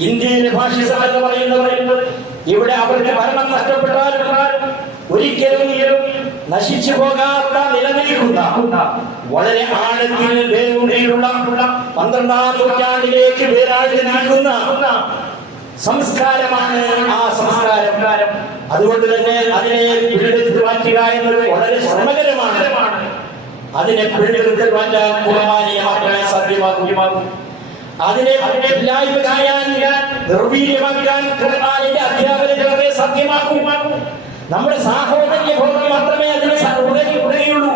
ഇന്ത്യയിലെ ഫാഷിസം എന്ന് പറയുന്നത് ഇവിടെ അവർക്ക് ഭരണം നഷ്ടപ്പെട്ടാലും ഒരിക്കലും നശിച്ചു പോകാത്ത നിലനിൽക്കുന്ന വളരെ ആഴത്തിൽ വേരൂന്നിയുള്ള 12ാം നൂറ്റാണ്ടിലേക്ക് വേരാടി നിൽക്കുന്ന സംസ്കാരമാണ് ആ സംസ്കാരം. അതുകൊണ്ട് തന്നെ അതിനെ പിടിതെടുത്ത് മാറ്റുക എന്നത് വളരെ ശ്രമകരമാണ്. അതിനെ പിടിതെടുത്ത് മാറ്റാൻ ഖുർആനിനെ മാത്രമേ സാധ്യമാകൂ. അതിനെ ഇല്ലായ്മ ചെയ്യാൻ, നിർവീര്യമാക്കാൻ ഖുർആനിന്റെ അധ്യാപനങ്ങളെ സാധ്യമാക്കൂ. നമ്മുടെ സാഹോദര്യ ബോധം മാത്രമേ അതിനെ ഉടനെയുള്ളൂ.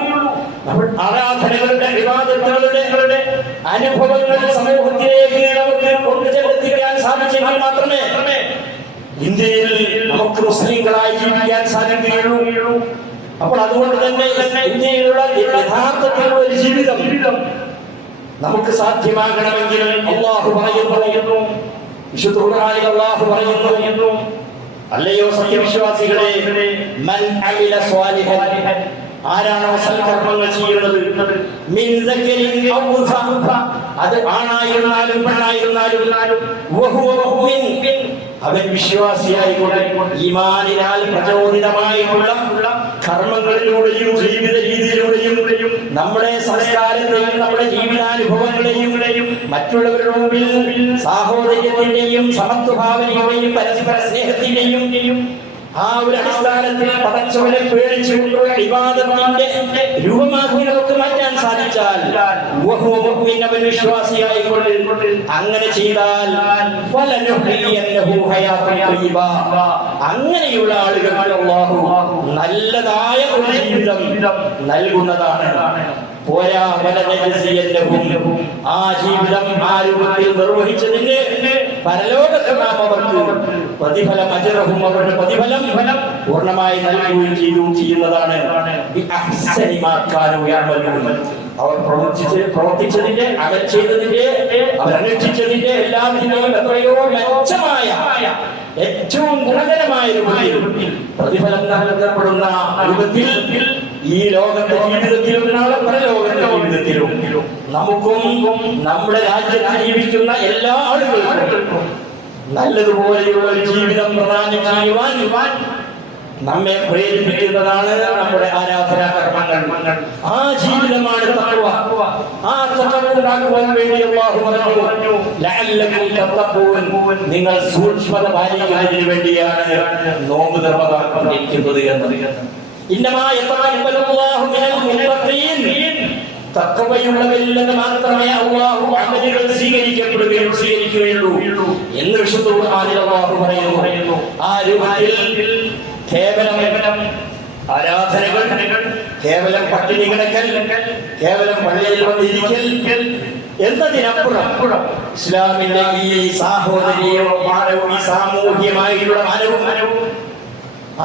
നമ്മൾ ആരാധനകളുടെ വിവാദങ്ങളുടെ അനുഭവങ്ങൾ സമൂഹത്തിലേക്ക് നമുക്ക് കൊണ്ടുചെന്നെത്തിക്കാൻ സാധിച്ചെങ്കിൽ മാത്രമേ ഇന്ത്യയിൽ നമുക്ക് മുസ്ലിങ്ങളായി ജീവിക്കാൻ സാധിക്കുകയുള്ളൂ. അപ്പോൾ അതുകൊണ്ട് തന്നെ ഇന്ത്യയിലുള്ള യഥാർത്ഥത്തിലുള്ള ഒരു ജീവിതം നമുക്ക് സാധ്യമാകണമെങ്കിൽ അല്ലാഹു പറയുന്നു, വിശുദ്ധ ഖുർആനിൽ അല്ലാഹു പറയുന്നു, അല്ലയോ സത്യവിശ്വാസികളെ, മൻ അമില സ്വാലിഹൻ, ആരാണോ സൽക്കർമ്മങ്ങൾ ചെയ്യുന്നത്, മിൻ സക്കരിൻ ഔ ഉൻസ, അത് ആണായിരുന്നാലും പെണ്ണായിരുന്നാലും, വഹുവ മുഅ്മിൻ, അവൻ വിശ്വാസിയായിക്കൊണ്ട് ഈമാനിനാൽ പ്രചോദിതമായിട്ടുള്ള കർമ്മങ്ങളിലൂടെയും ജീവിത രീതിയിലൂടെയും നമ്മുടെ സംസ്കാരത്തെയും നമ്മുടെ ജീവിതാനുഭവങ്ങളെയും മറ്റുള്ളവരുടെ മുമ്പിൽ സാഹോദര്യത്തിന്റെയും സമത്വഭാവനയുടെയും പരസ്പര സ്നേഹത്തിന്റെയും ആ ഒരു അടിസ്ഥാനത്തിൽ പടച്ചവനെ പേടിച്ചുകൊണ്ടുള്ള ഇബാദത്തിന്റെ രൂപമാക്കി നമുക്ക് മാറ്റാൻ സാധിച്ചാൽ, അവൻ വിശ്വാസിയായിക്കൊണ്ട് അങ്ങനെ ചെയ്താൽ അങ്ങനെയുള്ള ആളുകൾ അല്ലാഹു നല്ലതായ ഒരു ജീവിതം നൽകുന്നതാണ്. പോരാ, ആ ജീവിതം ആ രൂപത്തിൽ നിർവഹിച്ചതിന് പരലോകത്ത് നാം അവർക്ക് പ്രതിഫലം, അജറഹും, അവരുടെ പ്രതിഫലം പൂർണ്ണമായി നൽകുകയും ചെയ്യുന്നതാണ്. അവർ പ്രവർത്തിച്ചതിന്റെ, അവർ ചെയ്തതിന്റെ, അവർ അന്വേഷിച്ചതിന്റെ എല്ലാത്തിനും എത്രയോ മെച്ചമായ, ഏറ്റവും ഗുണകരമായ രൂപത്തിൽ പ്രതിഫലം നൽകപ്പെടുന്ന രൂപത്തിൽ ഈ ലോകത്തെ ജീവിതത്തിലും നാളെ പരലോകത്തെ ജീവിതത്തിലും നമുക്കും നമ്മുടെ രാജ്യത്ത് ജീവിക്കുന്ന എല്ലാ ആളുകൾക്കും നല്ലതുപോലെയുള്ള ഒരു ജീവിതം പ്രദാനം ചെയ്യുവാൻ നമ്മെ പ്രേരിപ്പിക്കുന്നതാണ് നമ്മുടെ ആരാധനാ കർമ്മങ്ങൾ. ആ ജീവിതമാണ് തഖ്വ. ആ തഖ്വ ഉണ്ടാക്കുവാൻ വേണ്ടി അല്ലാഹു പറഞ്ഞു, ലഅല്ലകും തത്തഖൂൻ, നിങ്ങൾ സൂക്ഷ്മത പാലിക്കുന്നതിന് വേണ്ടിയാണ് നോമ്പ് നിർബന്ധമാക്കിയിരിക്കുന്നത് എന്ന്. ഇന്നമാ യതഖബ്ബലുല്ലാഹു മിനൽ മുത്തഖീൻ, തഖ്വയുള്ളവരിൽ നിന്ന് മാത്രമേ അല്ലാഹു അമലുകൾ സ്വീകരിക്കുകയുള്ളൂ എന്ന് വിശുദ്ധ ഖുർആനിൽ അല്ലാഹു പറയുന്നു. ആ രൂപത്തിൽ കേവലം ആരാധനകൾ, കേവലം പട്ടിണി കിടക്കൽ, കേവലം പള്ളിയിൽ വന്നിരിക്കൽ എന്നതിനപ്പുറം ഇസ്ലാമിന്റെ ഈ സാഹോദര്യവും മാനവും, ഈ സാമൂഹ്യമായിട്ടുള്ള മാനവും,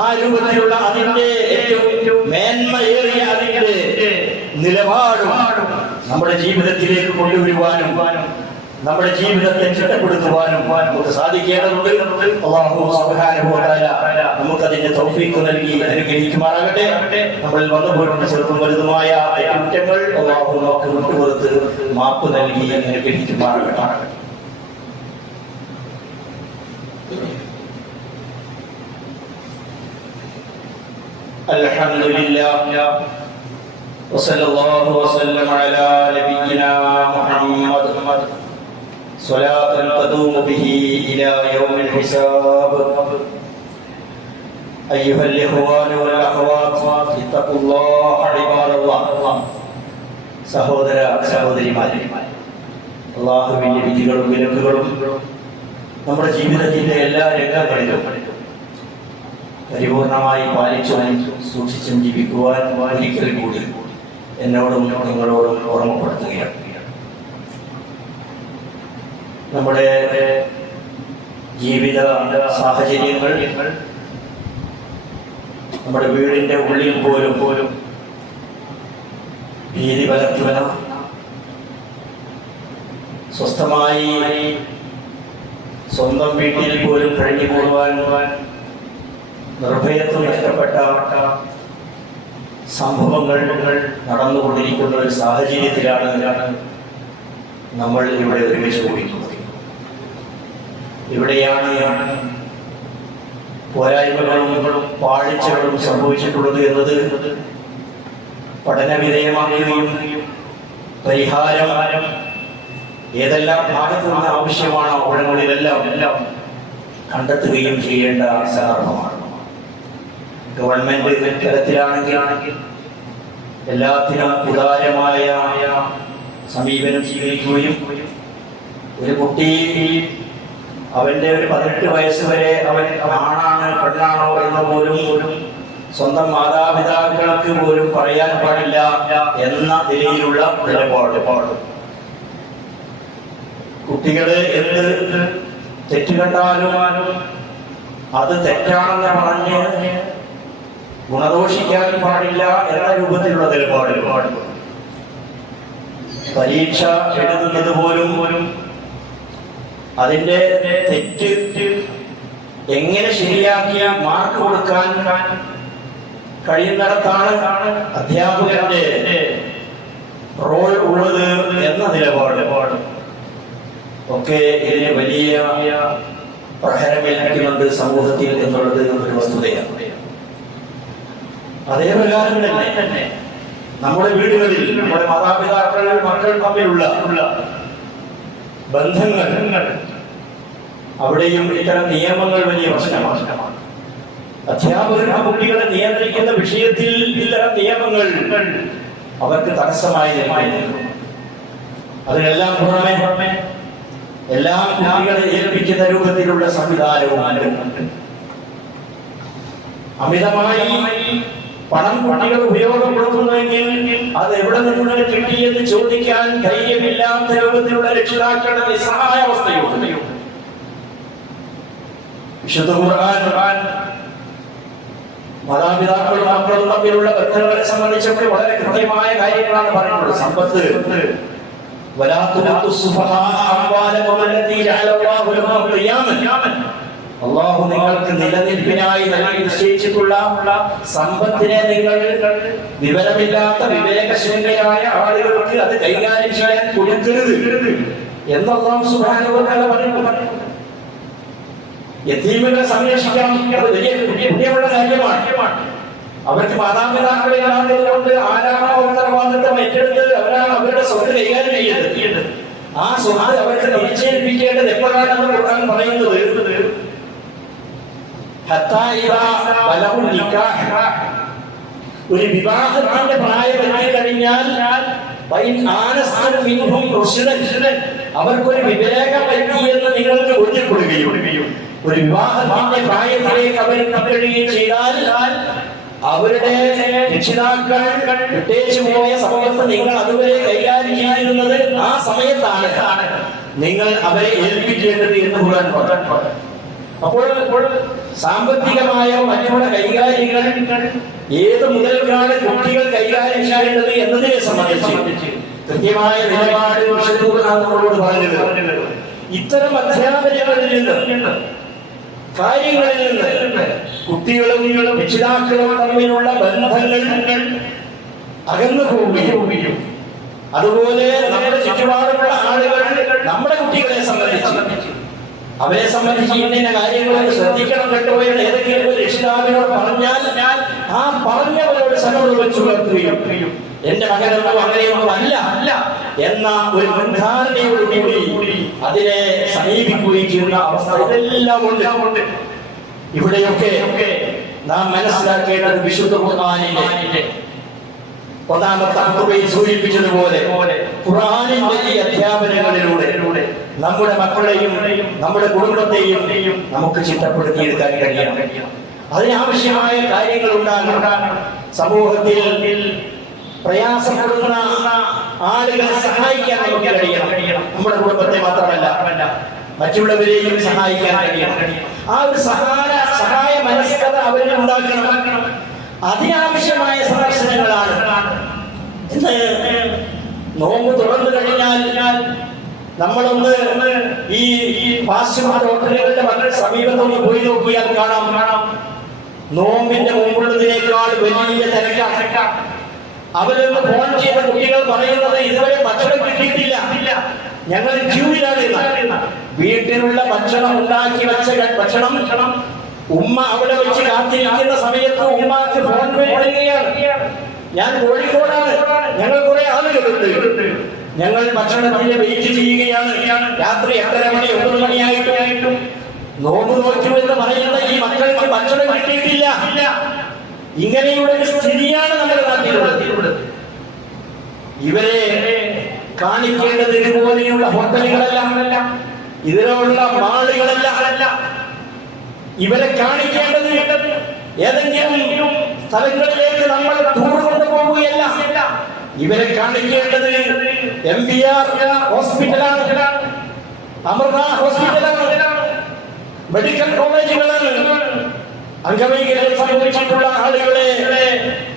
ആ രൂപത്തിലുള്ള അതിന്റെ ഏറ്റവും മേന്മയേറിയ അതിന്റെ നിലപാടും നമ്മുടെ ജീവിതത്തിലേക്ക് കൊണ്ടുവരുവാനും നമ്മുടെ ജീവിതത്തെ ചിട്ടപ്പെടുത്തുവാനും നമുക്ക് സാധിക്കേണ്ടതുണ്ട്. അല്ലാഹു സുബ്ഹാനഹു വ തആല നമുക്കതിന്റെ തൗഫീഖ് നൽകി അനുഗ്രഹിക്കുമാറാകട്ടെ. നമ്മളിൽ വന്നുപോയിട്ടുള്ള ചെറുതും വലുതുമായ കുറ്റങ്ങൾ അല്ലാഹു നമുക്ക് വിട്ടുപുറത്ത് മാപ്പ് നൽകി അനുഗ്രഹിക്കുമാറാകട്ടെ. അൽഹംദുലില്ലാഹ് വസല്ലല്ലാഹു വസല്ലം അലാ നബിയിനാ മുഹമ്മദ് സ്വലാത്തൻ തദൂമു ബിഹി ഇലാ യൗമിൽ ഹിസാബ്. അയ്യുഹൽ ഇഖ്വാനു വൽ അഖ്വാത്ത് ഇത്തഖുല്ലാഹ ഇബാദല്ലാഹ്. സഹോദര സഹോദരിമാരെ, അല്ലാഹുവിന്റെ വിധികളും വിലക്കുകളും നമ്മുടെ ജീവിതത്തിന്റെ എല്ലാ രംഗങ്ങളിലും പരിപൂർണമായി പാലിച്ചും സൂക്ഷിച്ചും ജീവിക്കുവാൻ ഒരിക്കൽ കൂടി എന്നോടും നിങ്ങളോടും ഓർമ്മപ്പെടുത്തുകയാണ്. നമ്മുടെ ജീവിത സാഹചര്യങ്ങൾ നമ്മുടെ വീടിന്റെ ഉള്ളിൽ പോലും ഭീതി പരത്തുന്ന, സ്വസ്ഥമായി സ്വന്തം വീട്ടിൽ പോലും കഴിഞ്ഞു പോകുവാൻ നിർഭയത്വം നഷ്ടപ്പെട്ട സംഭവങ്ങൾ നടന്നുകൊണ്ടിരിക്കുന്ന ഒരു സാഹചര്യത്തിലാണ് നമ്മൾ ഇവിടെ ഒരുമിച്ച് കൂടിയിട്ടുള്ളത്. ഇവിടെയാണ് പോരായ്മകളും പാളിച്ചകളും സംഭവിച്ചിട്ടുള്ളത് എന്നത് പഠന വിധേയമാക്കുകയും പരിഹാരം ഏതെല്ലാം ഭാഗത്തു നിന്ന് ആവശ്യമാണോ അവിടങ്ങളിലെല്ലാം കണ്ടെത്തുകയും ചെയ്യേണ്ട സന്ദർഭമാണ്. ഗവൺമെന്റ് തലത്തിലാണെങ്കിൽ എല്ലാത്തിനും ഉദാരമായ സമീപനം സ്വീകരിക്കുകയും ഒരു കുട്ടി അവന്റെ ഒരു 18 വയസ്സ് വരെ അവൻ ആണാണ് പെണ്ണാണോ എന്ന് പോലും സ്വന്തം മാതാപിതാക്കൾക്ക് പോലും പറയാൻ പാടില്ല എന്ന നിലയിലുള്ള നിലപാട്. കുട്ടികള് എന്ത് തെറ്റ് കണ്ടാലും അത് തെറ്റാണെന്ന് പറഞ്ഞ് ഗുണദോഷിക്കാൻ പാടില്ല എന്ന രൂപത്തിലുള്ള നിലപാട്. പരീക്ഷ എഴുതുന്നത് പോലും അതിന്റെ തെറ്റ് എങ്ങനെ ശരിയാക്കിയ മാർക്ക് കൊടുക്കാൻ കഴിയുന്നിടത്താണ് അധ്യാപകരുടെ റോൾ ഉള്ളത് എന്ന നിലപാട് ഒക്കെ ഇതിന് വലിയ പ്രഹരമേൽപ്പിക്കുന്നുണ്ട് സമൂഹത്തിൽ എന്നുള്ളത് ഒരു വസ്തുതയാണ്. അതേ പ്രകാരം തന്നെ നമ്മുടെ വീടുകളിൽ നമ്മുടെ മാതാപിതാക്കൾ മക്കൾ തമ്മിലുള്ള ബന്ധങ്ങൾ, അവിടെയും ഇത്തരം നിയമങ്ങൾ വലിയ പ്രശ്നമാണ്. അധ്യാപകർ ആ കുട്ടികളെ നിയന്ത്രിക്കുന്ന വിഷയത്തിൽ ഇത്തരം നിയമങ്ങൾ അവർക്ക് തടസ്സമായി നിൽക്കുന്നു. അതിനെല്ലാം പുറമെ എല്ലാം കുട്ടികളെ ഏൽപ്പിക്കുന്ന രൂപത്തിലുള്ള സംവിധാനവും അമിതമായി പണം കുട്ടികൾ ഉപയോഗപ്പെടുത്തുന്നുവെങ്കിൽ അത് എവിടെ നിന്നാണ് കിട്ടിയെന്ന് ചോദിക്കാൻ ധൈര്യമില്ലാത്ത രൂപത്തിലുള്ള രക്ഷിതാക്കളുടെ നിസ്സഹായാവസ്ഥയുണ്ട്. വിശുദ്ധ ഖുർആൻ മാതാപിതാക്കളും മക്കളും തമ്മിലുള്ള ബന്ധങ്ങളെ സംബന്ധിച്ചൊക്കെ വളരെ കൃത്യമായ കാര്യങ്ങളാണ് പറഞ്ഞിട്ടുള്ളത്. സമ്പത്ത് അല്ലാഹു നിങ്ങൾക്ക് നിലനിൽപ്പിനായി നിശ്ചയിച്ചിട്ടുള്ള സമ്പത്തിനെ നിങ്ങൾ വിവരമില്ലാത്ത വിവേകശൂന്യരായ ആളുകൾക്ക് അത് കൈകാര്യം ചെയ്യാൻ കൊടുക്കരുത് എന്ന് അല്ലാഹു സുബ്ഹാനഹു വ തആല പറഞ്ഞു. യതീമുകളെ സംരക്ഷിക്കണം, അത് വലിയ പുണ്യമുള്ള കാര്യമാണ്. അവർക്ക് മാതാപിതാക്കളില്ലാത്തതുകൊണ്ട് ആരാണോ ഉത്തരവാദിത്വം ഏറ്റെടുത്ത് അവരാണ് അവരുടെ സ്വത്ത് കൈകാര്യം ചെയ്യുന്നത്. ആ സ്വത്ത് അവർക്ക് തിരിച്ചേൽപ്പിക്കേണ്ടത് എപ്പോഴാണെന്ന് ഖുർആൻ പറയുന്നത്, ഒരു വിവാഹത്തിന്റെ പ്രായം എത്തിക്കഴിഞ്ഞാൽ അവർക്കൊരു വിവേകം എത്തിയെന്ന് നിങ്ങൾക്ക് ബോധ്യപ്പെടുകയും ഒരു വിവാഹത്തിന്റെ പ്രായത്തിലേക്ക് അവർ എത്തിക്കഴിയുകയും ചെയ്താൽ അവരുടെ രക്ഷിതാക്കൾ വിട്ടേച്ചു പോയ സമയത്ത് നിങ്ങൾ അതുവരെ കൈകാര്യം ചെയ്യുന്നത് ആ സമയത്താണ് നിങ്ങൾ അവരെ ഏൽപ്പിക്കേണ്ടത് എന്ന് ഖുർആൻ പറഞ്ഞു. അപ്പോൾ സാമ്പത്തികമായ മറ്റുള്ള കൈകാര്യങ്ങൾ ഏത് മുതൽക്കാണ് കുട്ടികൾ കൈകാര്യം ചെയ്യേണ്ടത് എന്നതിനെ സംബന്ധിച്ച് കൃത്യമായ നിലപാട് നമ്മളോട് പറഞ്ഞത്. ഇത്തരം അധ്യാപനങ്ങളിൽ നിന്ന് കാര്യങ്ങളിൽ നിന്ന് കുട്ടികളും രക്ഷിതാക്കളും തമ്മിലുള്ള ബന്ധങ്ങൾ അകന്നു പോവുകയും അതുപോലെ നമ്മുടെ ചുറ്റുപാടുമുള്ള ആളുകൾ നമ്മുടെ കുട്ടികളെ സംബന്ധിച്ച് അവരെ സംബന്ധിച്ച് ഇന്ന കാര്യങ്ങളൊക്കെ ശ്രദ്ധിക്കണം കേട്ടോ എന്ന് ഏതെങ്കിലും ഒരു രക്ഷിതാവിനോട് പറഞ്ഞാൽ ആ പറഞ്ഞവരോട് സനോട് വെച്ചു പുലർത്തുകയും എന്റെ മകനൊന്നും അങ്ങനെയൊന്നും അല്ല എന്ന ഒരു മുൻധാരണയോട് കൂടി അതിനെ സമീപിക്കുകയും ചെയ്യുന്ന അവസ്ഥ ഇതെല്ലാം ഉണ്ട്. ഇവിടെയൊക്കെ നാം മനസ്സിലാക്കേണ്ടത് വിശുദ്ധ ഖുർആനിന്റെ ഒന്നാമത്തെ അധ്യായത്തിൽ സൂചിപ്പിച്ചതുപോലെ ഖുർആനിന്റെ ഈ അധ്യാപനങ്ങളിലൂടെ നമ്മുടെ മക്കളെയും നമ്മുടെ കുടുംബത്തെയും നമുക്ക് ചിട്ടപ്പെടുത്തിയെടുക്കാൻ കഴിയണം. അതിനാവശ്യമായ കാര്യങ്ങൾ ഉണ്ടാകണം. സമൂഹത്തിൽ പ്രയാസപ്പെടുന്ന ആളുകളെ സഹായിക്കാൻ നമുക്ക് കഴിയണം. നമ്മുടെ കുടുംബത്തെ മാത്രമല്ല മറ്റുള്ളവരെയും സഹായിക്കാൻ കഴിയണം. ആ ഒരു സഹായ മനസ്കത അവരിൽ ഉണ്ടാക്കണം. അതിനാവശ്യമായ സന്ദർശനങ്ങളാണ്. ഇന്ന് നോമ്പ് തുറന്നു കഴിഞ്ഞാൽ നമ്മളൊന്ന് ഈ പാശ്ചാത്യ ഹോട്ടലുകളുടെ സമീപത്തൊന്ന് പോയി നോക്കിയാൽ കാണാം നോമ്പിന്റെ മുമ്പുള്ളതിനേക്കാൾ വലിയ തിരക്കാണ്. അവരൊന്ന് ഫോൺ ചെയ്ത കുട്ടികൾ പറയുന്നത് ഇതുവരെ ഭക്ഷണം കിട്ടിയിട്ടില്ല, ഞങ്ങൾ ക്യൂവിലാണ്. വീട്ടിലുള്ള ഭക്ഷണം ഉണ്ടാക്കി വെച്ച ഭക്ഷണം ഉമ്മ അവിടെ വെച്ച് കാത്തിരിക്കുന്ന സമയത്ത് ഉമ്മാക്ക് ഫോൺ വരികയാണ്. ഞാൻ കോഴിക്കോടാണ്, ഞങ്ങൾ കുറെ ആളുകളുണ്ട്, ഞങ്ങൾ ഭക്ഷണത്തിന്റെ വെയിറ്റ് ചെയ്യുകയാണ്. രാത്രി 8:30 മണി 9 മണിയായിട്ടും നോമ്പ് നോക്കൂ എന്ന് പറയുന്ന ഈ മക്കൾക്ക് ഭക്ഷണം കിട്ടിയിട്ടില്ല. ഇങ്ങനെയുള്ള ഒരു സ്ഥിതിയാണ് നമ്മുടെ നാട്ടിലുള്ളത്. ഇവരെ കാണിക്കേണ്ടത് ഇതുപോലെയുള്ള ഹോട്ടലുകളല്ല, ഇതിലുള്ള മാളുകളല്ല. ഇവരെ കാണിക്കേണ്ടത് ഏതെങ്കിലും സ്ഥലങ്ങളിലേക്ക് നമ്മൾ ടൂർ കൊണ്ടുപോവുകയല്ല. ഇവരെ കാണിക്കേണ്ടത് MBR ഹോസ്പിറ്റലാണ്, അമൃത ഹോസ്പിറ്റലാണ്, മെഡിക്കൽ കോളേജുകളാണ്. അംഗവൈകല്യം സംഭവിച്ചിട്ടുള്ള ആളുകളെ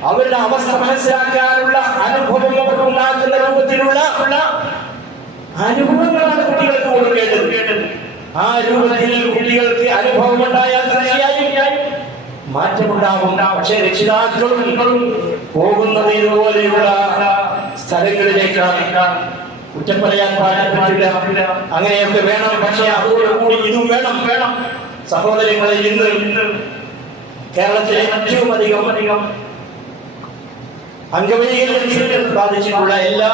അവരുടെ അവസ്ഥ മനസ്സിലാക്കാനുള്ള അനുഭവം ഉണ്ടാക്കുന്ന രൂപത്തിലുള്ള അനുഭവങ്ങളാണ് കുട്ടികൾക്ക് കൊടുക്കേണ്ടത്. ആ രൂപത്തിൽ കുട്ടികൾക്ക് അനുഭവം ഉണ്ടായാൽ തീർച്ചയായും മാറ്റമുണ്ടാകും. പക്ഷേ രക്ഷിതാക്കളും പോകുന്നത് ഇതുപോലെയുള്ള സ്ഥലങ്ങളിലേക്കാണ്. കുറ്റം പറയാൻ പാടില്ല, അങ്ങനെയൊക്കെ വേണം. പക്ഷേ അതോടുകൂടി ഇതും വേണം. സഹോദരങ്ങളെ, ഇന്ന് കേരളത്തിലെ ഏറ്റവും അധികം അംഗവൈകല്യം ബാധിച്ചിട്ടുള്ള എല്ലാ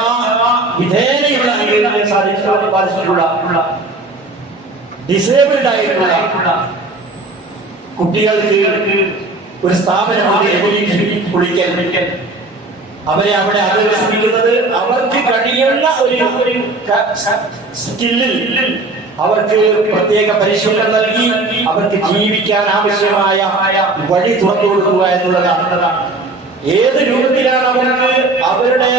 വിധേനയുള്ള അംഗവൈകല്യം ബാധിച്ചിട്ടുള്ള ഡിസേബിൾഡ് ആയിട്ടുള്ള കുട്ടികൾക്ക് ഒരു സ്ഥാപനമാണ് കുളിക്കൽ. അവരെ അവിടെ അഭ്യസിപ്പിക്കുന്നത് അവർക്ക് കഴിയുന്ന ഒരു സ്കില്ലിൽ അവർക്ക് പ്രത്യേക പരിശീലനം നൽകി അവർക്ക് ജീവിക്കാൻ ആവശ്യമായ വഴി തുറന്നു കൊടുക്കുക എന്നുള്ളതാണ്. ഏത് രൂപത്തിലാണ് അവർക്ക് അവരുടെ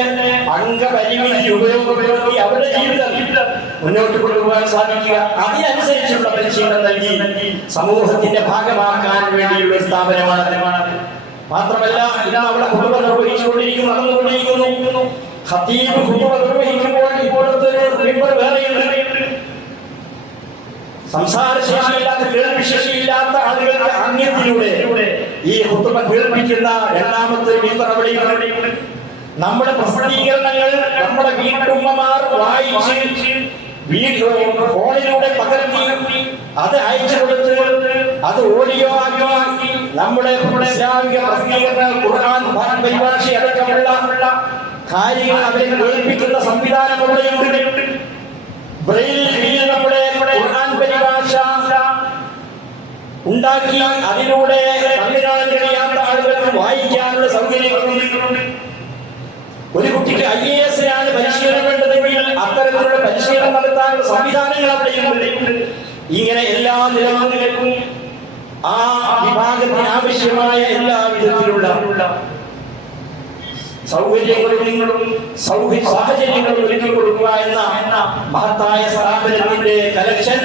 അംഗപരിമിതി ഉപയോഗപ്പെടുത്തി അവരുടെ ജീവിതം മുന്നോട്ട് കൊണ്ടുപോകാൻ സാധിക്കുക, അതിനനുസരിച്ചുള്ള പരിശീലനം നൽകി സമൂഹത്തിന്റെ ഭാഗമാക്കാൻ വേണ്ടിയുള്ള സ്ഥാപനമാണ്. മാത്രമല്ല, ഇതാ അവിടെ ഖുതുബ നടന്നുകൊണ്ടിരിക്കുന്നു. ഖതീബ് ഖുതുബ നിർവഹിക്കുമ്പോൾ ഇപ്പോഴത്തെ മിമ്പർ വേറെയുണ്ട്. സംസാരശേഷിയില്ലാത്ത കേൾവിശേഷിയില്ലാത്ത ആളുകളുടെ അന്യത്തിലൂടെ ഈ ഖുതുബ കേൾപ്പിക്കുന്ന രണ്ടാമത്തെ മിമ്പർ അവിടെയുണ്ട്. നമ്മുടെ പ്രസിദ്ധീകരണങ്ങൾ നമ്മുടെ വീട്ടുമ്മമാർ വായിച്ച് ഫോണിലൂടെ പകർത്തി അത് അയച്ചു കൊടുത്ത് അത് ഓഡിയോ ആക്കി നമ്മുടെ ഇസ്ലാമിക പ്രസിദ്ധീകരണങ്ങൾ ഖുർആൻ പരിഭാഷ അടക്കമുള്ള കാര്യങ്ങൾ അവരെ കേൾപ്പിക്കുന്ന സംവിധാനം അവിടെയുണ്ട്. ബ്രെയിൽ നമ്മുടെ ഖുർആൻ പരിഭാഷ ഉണ്ടാക്കി അതിലൂടെ കണ്ണിനാൻ കഴിയാത്ത ആളുകൾക്ക് വായിക്കാനുള്ള സൗകര്യങ്ങളുണ്ട്. ഒരു കുട്ടിക്ക് IAS പരിശീലനം വേണ്ടതെങ്കിൽ അത്തരത്തിലുള്ള പരിശീലനം നടത്താനുള്ള സംവിധാനങ്ങൾ അവിടെയുണ്ട്. ഇങ്ങനെ എല്ലാ നിലവാരങ്ങൾക്കും ആ വിഭാഗത്തിന് ആവശ്യമായ എല്ലാ വിധത്തിലുള്ള സൗകര്യങ്ങളും സാഹചര്യങ്ങളും ഒരുക്കി കൊടുക്കുക എന്ന മഹത്തായ സ്ഥാപനത്തിന്റെ കലക്ഷൻ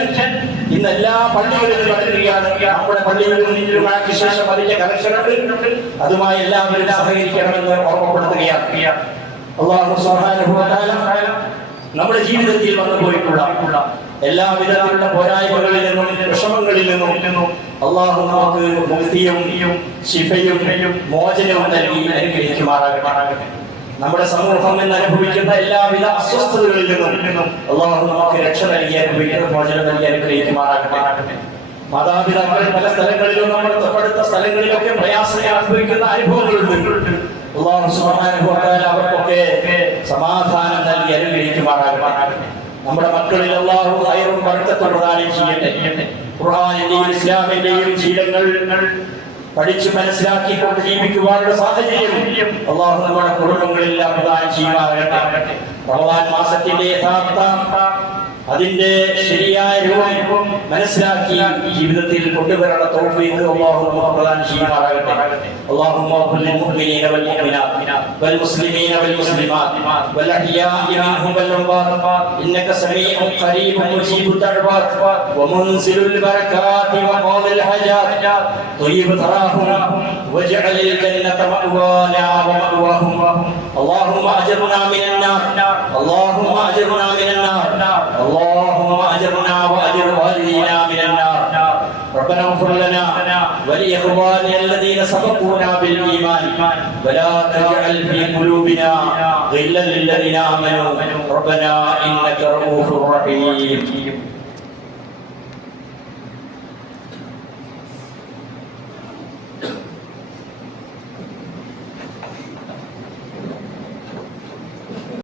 ഇന്ന് എല്ലാ പള്ളികളിലും നടക്കുകയാണ്. നമ്മുടെ പള്ളികളിലും ശേഷം അതിന്റെ കലക്ഷൻ ഉണ്ട്. അതുമായി എല്ലാവരും സഹകരിക്കണമെന്ന് ഓർമ്മപ്പെടുത്തുകയാണ്. അല്ലാഹു സുബ്ഹാനഹു വ തആല നമ്മുടെ ജീവിതത്തിൽ വന്നു പോയിട്ടുള്ള എല്ലാവിധത്തിലുള്ള പോരായ്മകളിൽ നിന്നും വിഷമങ്ങളിൽ നിന്നും അല്ലാഹു നമുക്ക് മുക്തിയും ശിഫയും മോചനവും നൽകി അനുഗ്രഹിക്കുമാറാകട്ടെ. നമ്മുടെ സമൂഹം എന്ന് അനുഭവിക്കുന്ന എല്ലാവിധ അസ്വസ്ഥതകളിൽ നിന്നും അല്ലാഹു നമുക്ക് രക്ഷ നൽകി അനുഭവിക്കുന്ന മോചനം നൽകി അനുഗ്രഹിക്കുമാറാകട്ടെ. മാതാപിതാക്കൾ പല സ്ഥലങ്ങളിലും നമ്മുടെ തൊട്ടടുത്ത സ്ഥലങ്ങളിലൊക്കെ പ്രയാസങ്ങൾ അനുഭവിക്കുന്ന അനുഭവങ്ങളുണ്ട്. അല്ലാഹു സുബ്ഹാനഹു വ തആല അവർക്കൊക്കെ സമാധാനം നൽകി അനുഗ്രഹിക്കുമാറാകട്ടെ. നമ്മുടെ മക്കളിൽ അല്ലാഹു ഖൈറും ബറക്കത്തും പ്രദാനം ചെയ്യട്ടെ. ഖുർആനിന്റെയും ഇസ്ലാമിന്റെയും ശീലങ്ങൾ പഠിച്ചു മനസ്സിലാക്കിക്കൊണ്ട് ജീവിക്കുവാനുള്ള സാഹചര്യം അല്ലാഹു നമ്മുടെ കുടുംബങ്ങളെല്ലാം പ്രദാനം ചെയ്യുമാറാകട്ടെ. റമദാൻ മാസത്തിന്റെ യഥാർത്ഥ അതിന്റെ ശരിയായ രൂപം മനസ്സിലാക്കി ജീവിതത്തിൽ കൊണ്ടുവരാനുള്ള തൗഫീഖ് അല്ലാഹു നമുക്ക് പ്രദാനം ചെയ്യുമാറാകട്ടെ. اللهم اغفر للمؤمنين والمؤمنات والمسلمين والمسلمات والأحياء منهم والأموات إنك سميع قريب مجيب الدعوات ومنزل البركات وقاضي الحاجات طيب ثراهم واجعل الجنة مأوانا ومأواهم. اللهم أجرنا من النار اللهم أجرنا من النار اللهم أجرنا وأجر والدينا من النار. ربنا اغفر لنا ولإخواننا الذين سبقونا بالإيمان ولا تجعل في قلوبنا غلا للذين آمنوا ربنا إنك رؤوف رحيم.